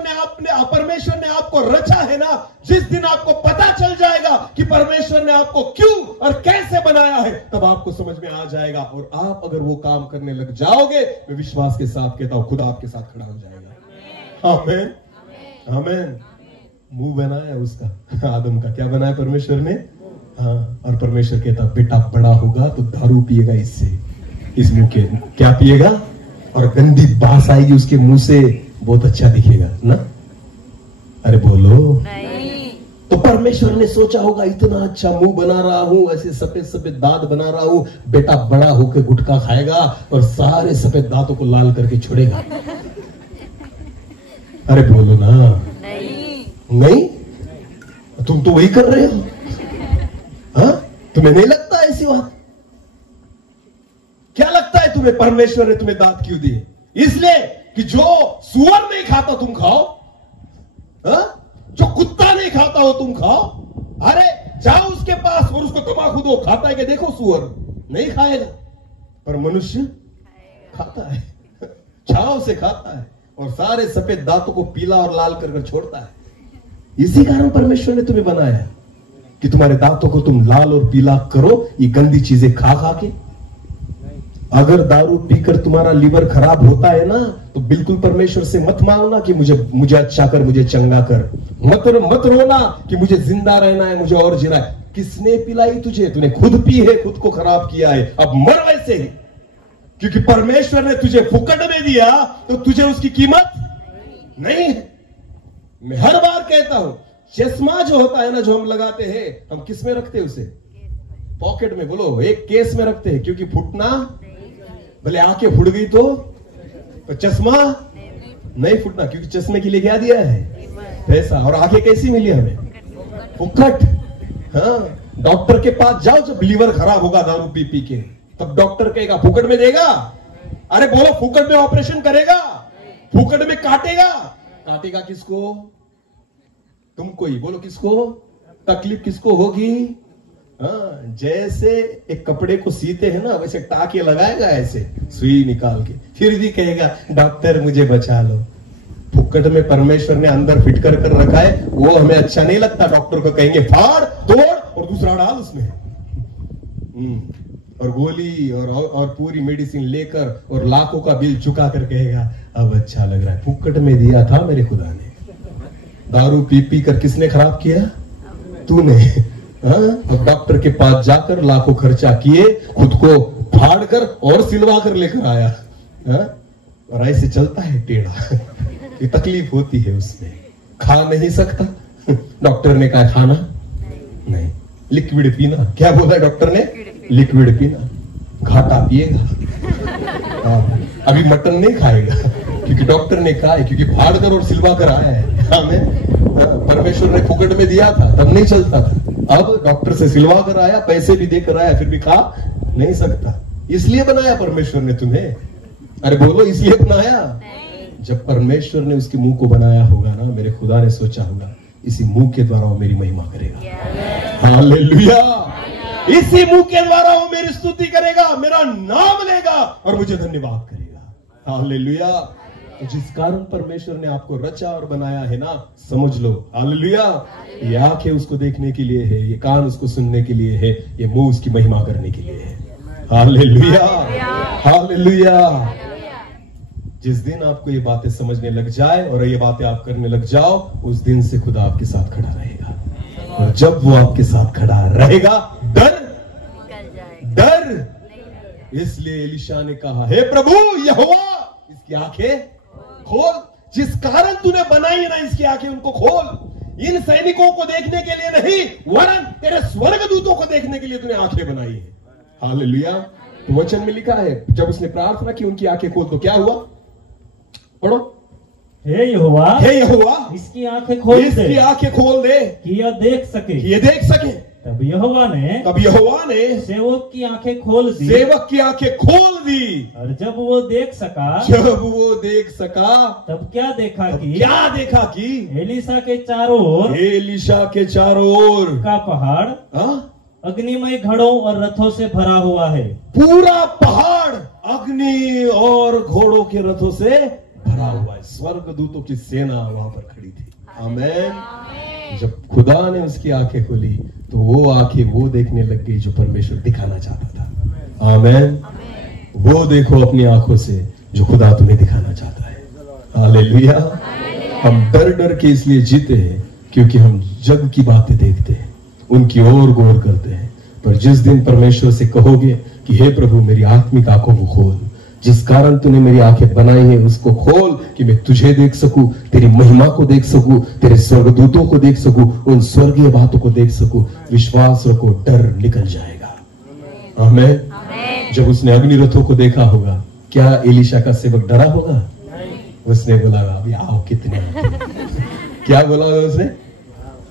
ने आपको रचा है ना, जिस दिन आपको पता चल जाएगा कि परमेश्वर ने आपको क्यों और कैसे बनाया है, तब आपको समझ में आ जाएगा। और आप अगर वो काम करने लग जाओगे, मैं विश्वास के साथ कहता हूं, खुदा आपके साथ खड़ा हो जाएगा। आमीन, आमीन। मुंह बनाया उसका, आदम का क्या बनाया परमेश्वर ने? हाँ, और परमेश्वर कहता बेटा बड़ा होगा तो दारू पिएगा, इससे इस मुंह के क्या पिएगा, और गंदी बास आएगी उसके मुंह से, बहुत अच्छा दिखेगा ना। अरे बोलो नहीं। तो परमेश्वर ने सोचा होगा इतना अच्छा मुंह बना रहा हूं, ऐसे सफेद सफेद दांत बना रहा हूं, बेटा बड़ा होकर गुटखा खाएगा और सारे सफेद दांतों को लाल करके छोड़ेगा। अरे बोलो ना नहीं, तुम तो वही कर रहे हो। हाँ, तुम्हें नहीं लगता ऐसी बात? क्या लगता है तुम्हें परमेश्वर ने तुम्हें दांत क्यों दिए? इसलिए कि जो सुअर नहीं खाता तुम खाओ, हा? जो कुत्ता नहीं खाता हो तुम खाओ। अरे जाओ उसके पास और उसको तंबाकू दो, खाता है कि देखो? सुअर नहीं खाएगा, पर मनुष्य खाता है, छाव से खाता है और सारे सफेद दांतों को पीला और लाल कर छोड़ता है। इसी कारण परमेश्वर ने तुम्हें बनाया कि तुम्हारे दांतों को तुम लाल और पीला करो, ये गंदी चीजें खा खा के। अगर दारू पीकर तुम्हारा लीवर खराब होता है ना, तो बिल्कुल परमेश्वर से मत मांगना कि मुझे अच्छा कर, मुझे चंगा कर। मत रोना कि मुझे जिंदा रहना है, मुझे और जीना है। किसने पिलाई तुझे? तूने खुद पी है, खुद को खराब किया है। अब मर वैसे ही, क्योंकि परमेश्वर ने तुझे फुकट में दिया, तो तुझे उसकी कीमत नहीं है। मैं हर बार कहता हूं, चश्मा जो होता है ना, जो हम लगाते हैं, हम किस में रखते हैं उसे? पॉकेट में। बोलो, एक केस में रखते हैं, क्योंकि फुटना, भले आंखें फुट गई तो चश्मा नहीं फूटना, क्योंकि चश्मे के लिए क्या दिया है? पैसा। और आंखें कैसी मिली हमें? फुकट। हाँ, डॉक्टर के पास जाओ जब लीवर खराब होगा दारू पी पी के, तब डॉक्टर कहेगा फुकट में देगा? अरे बोलो, फुकट में ऑपरेशन करेगा? फुकट में काटेगा? काटेगा किसको? तुमको ही। बोलो किसको? तकलीफ किसको होगी? हाँ, जैसे एक कपड़े को सीते हैं ना, वैसे टाके लगाएगा ऐसे सुई निकाल के, फिर भी कहेगा डॉक्टर मुझे बचा लो। फुक्कट में परमेश्वर ने अंदर फिट कर रखा है, वो हमें अच्छा नहीं लगता। डॉक्टर को कहेंगे फाड़ तोड़ और दूसरा डाल उसमें, और गोली और पूरी मेडिसिन लेकर और लाखों का बिल चुका कर कहेगा अब अच्छा लग रहा है। फुक्कट में दिया था मेरे खुदा ने। दारू पी पी कर किसने खराब किया? तूने। अब डॉक्टर के पास जाकर लाखों खर्चा किए, खुद को फाड़ कर और सिलवा कर लेकर आया। और ऐसे चलता है टेढ़ा। कि तकलीफ होती है उसमें, खा नहीं सकता। डॉक्टर ने कहा खाना नहीं, लिक्विड पीना। क्या बोला डॉक्टर ने? लिक्विड पीना। घाटा पिएगा। अभी मटन नहीं खाएगा, क्योंकि डॉक्टर ने कहा है, क्योंकि फाड़ कर और सिलवा कर आया है। हमें परमेश्वर ने फुकट में दिया था तब नहीं चलता था, अब डॉक्टर से सिलवा कर आया, पैसे भी देकर आया, फिर भी खा नहीं सकता। इसलिए बनाया परमेश्वर ने तुम्हें। अरे बोलो, इसलिए बनाया। जब परमेश्वर ने उसके मुंह को बनाया होगा ना, मेरे खुदा ने सोचा होगा इसी मुंह के द्वारा वो मेरी महिमा करेगा। हालेलुया। इसी मुंह के द्वारा वो मेरी स्तुति करेगा, मेरा नाम लेगा और मुझे धन्यवाद करेगा। हालेलुया। तो जिस कारण परमेश्वर ने आपको रचा और बनाया है ना, समझ लो। हालेलुया। ये आंखें उसको देखने के लिए है, ये कान उसको सुनने के लिए है, ये मुंह उसकी महिमा करने के लिए है। हालेलुया। हालेलुया। जिस दिन आपको ये बातें समझने लग जाए और ये बातें आप करने लग जाओ, उस दिन से खुदा आपके साथ खड़ा रहेगा। और जब वो आपके साथ खड़ा रहेगा, डर इसलिए एलीशा ने कहा, हे प्रभु यहोवा, इसकी आंखें खोल। जिस कारण तूने बनाई है ना, इसकी आंखें उनको खोल। इन सैनिकों को देखने के लिए नहीं, वरन तेरे स्वर्गदूतों को देखने के लिए तूने आंखें बनाई है। हालेलुया। तो वचन में लिखा है, जब उसने प्रार्थना की उनकी आंखें खोल, तो क्या हुआ? पढ़ो। हे यहोवा, हे यहोवा, इसकी आंखें खोल दे, इसकी आंखें खोल दे कि यह देख सके, ये देख सके। तब यहोवा ने सेवक की आंखें खोल दी, सेवक की आंखें खोल दी। और जब वो देख सका, तब क्या देखा कि एलीशा के चारों ओर का पहाड़ अग्निमय घड़ों और रथों से भरा हुआ है। पूरा पहाड़ अग्नि और घोड़ों के रथों से भरा हुआ है। स्वर्गदूतों की सेना वहां पर खड़ी थी। आमीन। जब खुदा ने उसकी आंखें खोली, तो वो आंखें वो देखने लग गई जो परमेश्वर दिखाना चाहता था। आमीन। वो देखो अपनी आंखों से जो खुदा तुम्हें दिखाना चाहता है। हालेलुया। हम डर डर के इसलिए जीते हैं क्योंकि हम जग की बातें देखते हैं, उनकी ओर गौर करते हैं। पर जिस दिन परमेश्वर से कहोगे कि हे प्रभु मेरी आत्मिक आंखों को खोल, जिस कारण तूने मेरी आंखें बनाई है उसको खोल, कि मैं तुझे देख सकूं, तेरी महिमा को देख सकूं, तेरे स्वर्गदूतों को देख सकूं, उन स्वर्गीय बातों को देख सकूं, विश्वास रखो, डर निकल जाएगा। आमीन। जब उसने अग्नि रथों को देखा होगा, क्या एलीशा का सेवक डरा होगा? उसने बोला अभी आओ कितने। क्या बोला उसने?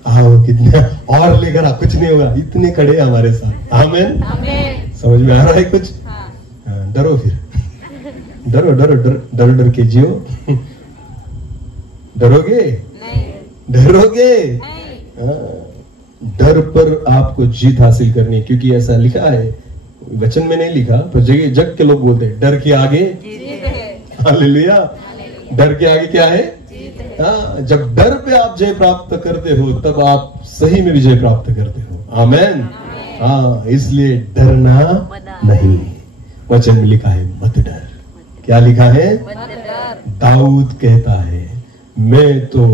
आओ कितने और लेकर आ, कुछ नहीं होगा, इतने खड़े हमारे साथ। आमीन। समझ में आ रहा है कुछ? डरो, फिर डर के जियो। डरोगे? डर पर आपको जीत हासिल करनी है, क्योंकि ऐसा लिखा है, वचन में नहीं लिखा पर जग के लोग बोलते हैं डर के आगे जीत है। हालेलुया। डर के आगे क्या है? हाँ, जब डर पे आप जय प्राप्त करते हो, तब आप सही में विजय प्राप्त करते हो। आमीन। हाँ, इसलिए डरना नहीं। वचन में लिखा है मत डर। क्या लिखा है? दाऊद कहता है, मैं तो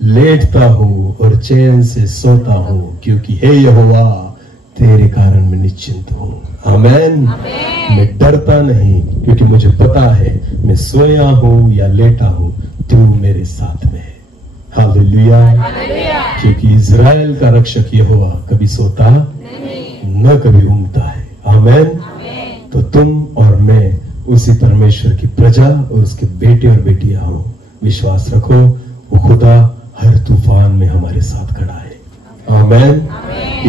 लेटता हूं और चैन से सोता हूं, क्योंकि हे यहोवा तेरे कारण मैं निश्चिंत हूं। आमीन। मैं डरता नहीं, क्योंकि मुझे पता है मैं सोया हूं या लेटा हूं, तू मेरे साथ में है। हालेलुया। क्योंकि इज़राइल का रक्षक यहोवा कभी सोता न कभी ऊँघता है। आमीन। तो तुम और मैं उसी परमेश्वर की प्रजा और उसके बेटे और बेटियां हो, विश्वास रखो, वो खुदा हर तूफान में हमारे साथ खड़ा है। आमेन।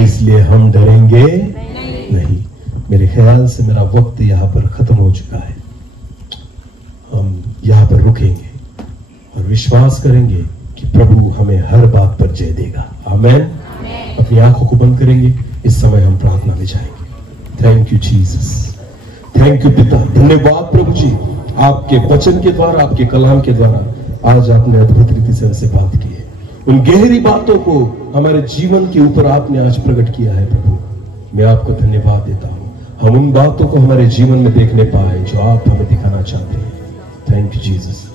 इसलिए हम डरेंगे नहीं। मेरे ख्याल से मेरा वक्त यहाँ पर खत्म हो चुका है। हम यहाँ पर रुकेंगे और विश्वास करेंगे कि प्रभु हमें हर बात पर जय देगा। आमेन। अपनी आंखों को बंद करेंगे। इस समय हम प्रार्थना में जाएंगे। Thank you Jesus, thank you पिता। धन्यवाद प्रभु जी, आपके वचन के द्वारा, आपके कलाम के द्वारा आज आपने अद्भुत रीति से हमसे बात की है। उन गहरी बातों को हमारे जीवन के ऊपर आपने आज प्रकट किया है प्रभु। मैं आपको धन्यवाद देता हूं। हम उन बातों को हमारे जीवन में देखने पाए जो आप हमें दिखाना चाहते हैं। Thank you Jesus.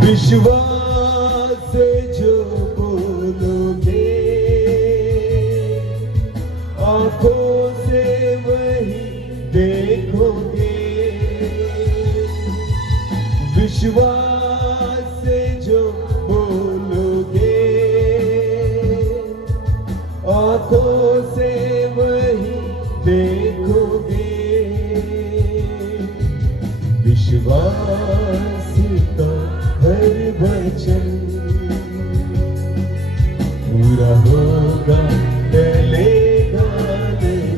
विश्वास से जो बोलोगे, आंखों से वही देखो। देखोगे, विश्वास से जो बोलोगे, आंखों से वही देखोगे, विश्वास का हर वचन पूरा होगा, टलेगा नहीं।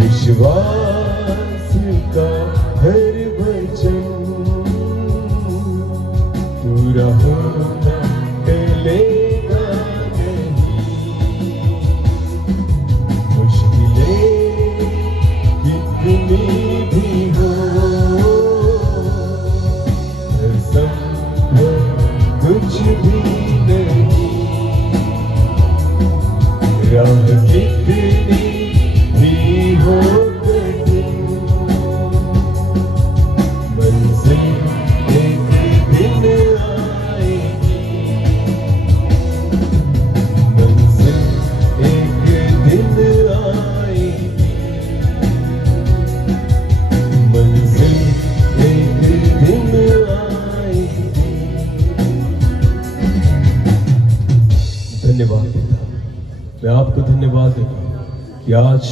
विश्वास का हर वचन पूरा होगा, टलेगा नहीं। मुश्किलें कितनी भी हो, असंभव कुछ भी नहीं। राह कितनी भी हो कठिन, मंजिल एक दिन आएगी, मंजिल एक दिन आएगी, मंजिल एक दिन आएगी। धन्यवाद पिता, मैं आपको धन्यवाद देता हूँ कि आज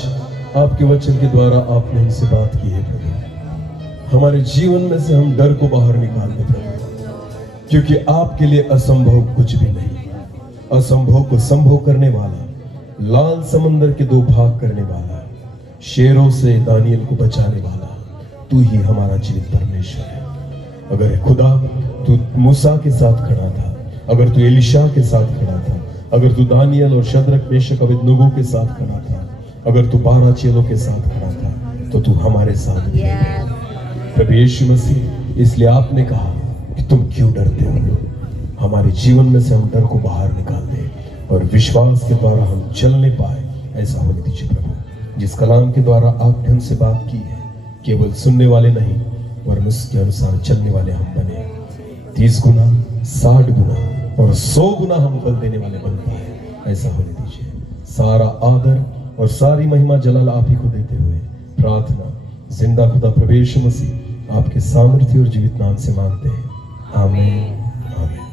आपके वचन के द्वारा आपने हमसे बात की है प्रभु। हमारे जीवन में से हम डर को बाहर निकाल दे प्रभु, क्योंकि आपके लिए असंभव कुछ भी नहीं। असंभव को संभव करने वाला, लाल समंदर के 2 भाग करने वाला, शेरों से दानियल को बचाने वाला, तू ही हमारा जीवित परमेश्वर है। अगर खुदा तू मूसा के साथ खड़ा था, अगर तू एलिशा के साथ खड़ा था, अगर तू दानियल और शद्रक मेशक अबेदनगो के साथ खड़ा था, अगर तू 12 चेलों के साथ खड़ा था, तो तू हमारे साथ भी है प्रभु यीशु मसीह। इसलिए आपने कहा कि तुम क्यों डरते हो। हमारे जीवन में से हम डर को बाहर निकाल दें और विश्वास के द्वारा हम चलने पाए, ऐसा होने दीजिए प्रभु। जिस कलाम के द्वारा आपने हमसे बात की है, केवल सुनने वाले नहीं वरन उसके अनुसार चलने वाले हम बने। 30 गुना, 60 गुना और 100 गुना हम फल देने वाले बन पाए, ऐसा होने दीजिए। सारा आदर और सारी महिमा जलाल आप ही को देते हुए प्रार्थना जिंदा खुदा प्रभु यीशु मसीह आपके सामर्थ्य और जीवित नाम से मांगते हैं, आमीन आमीन।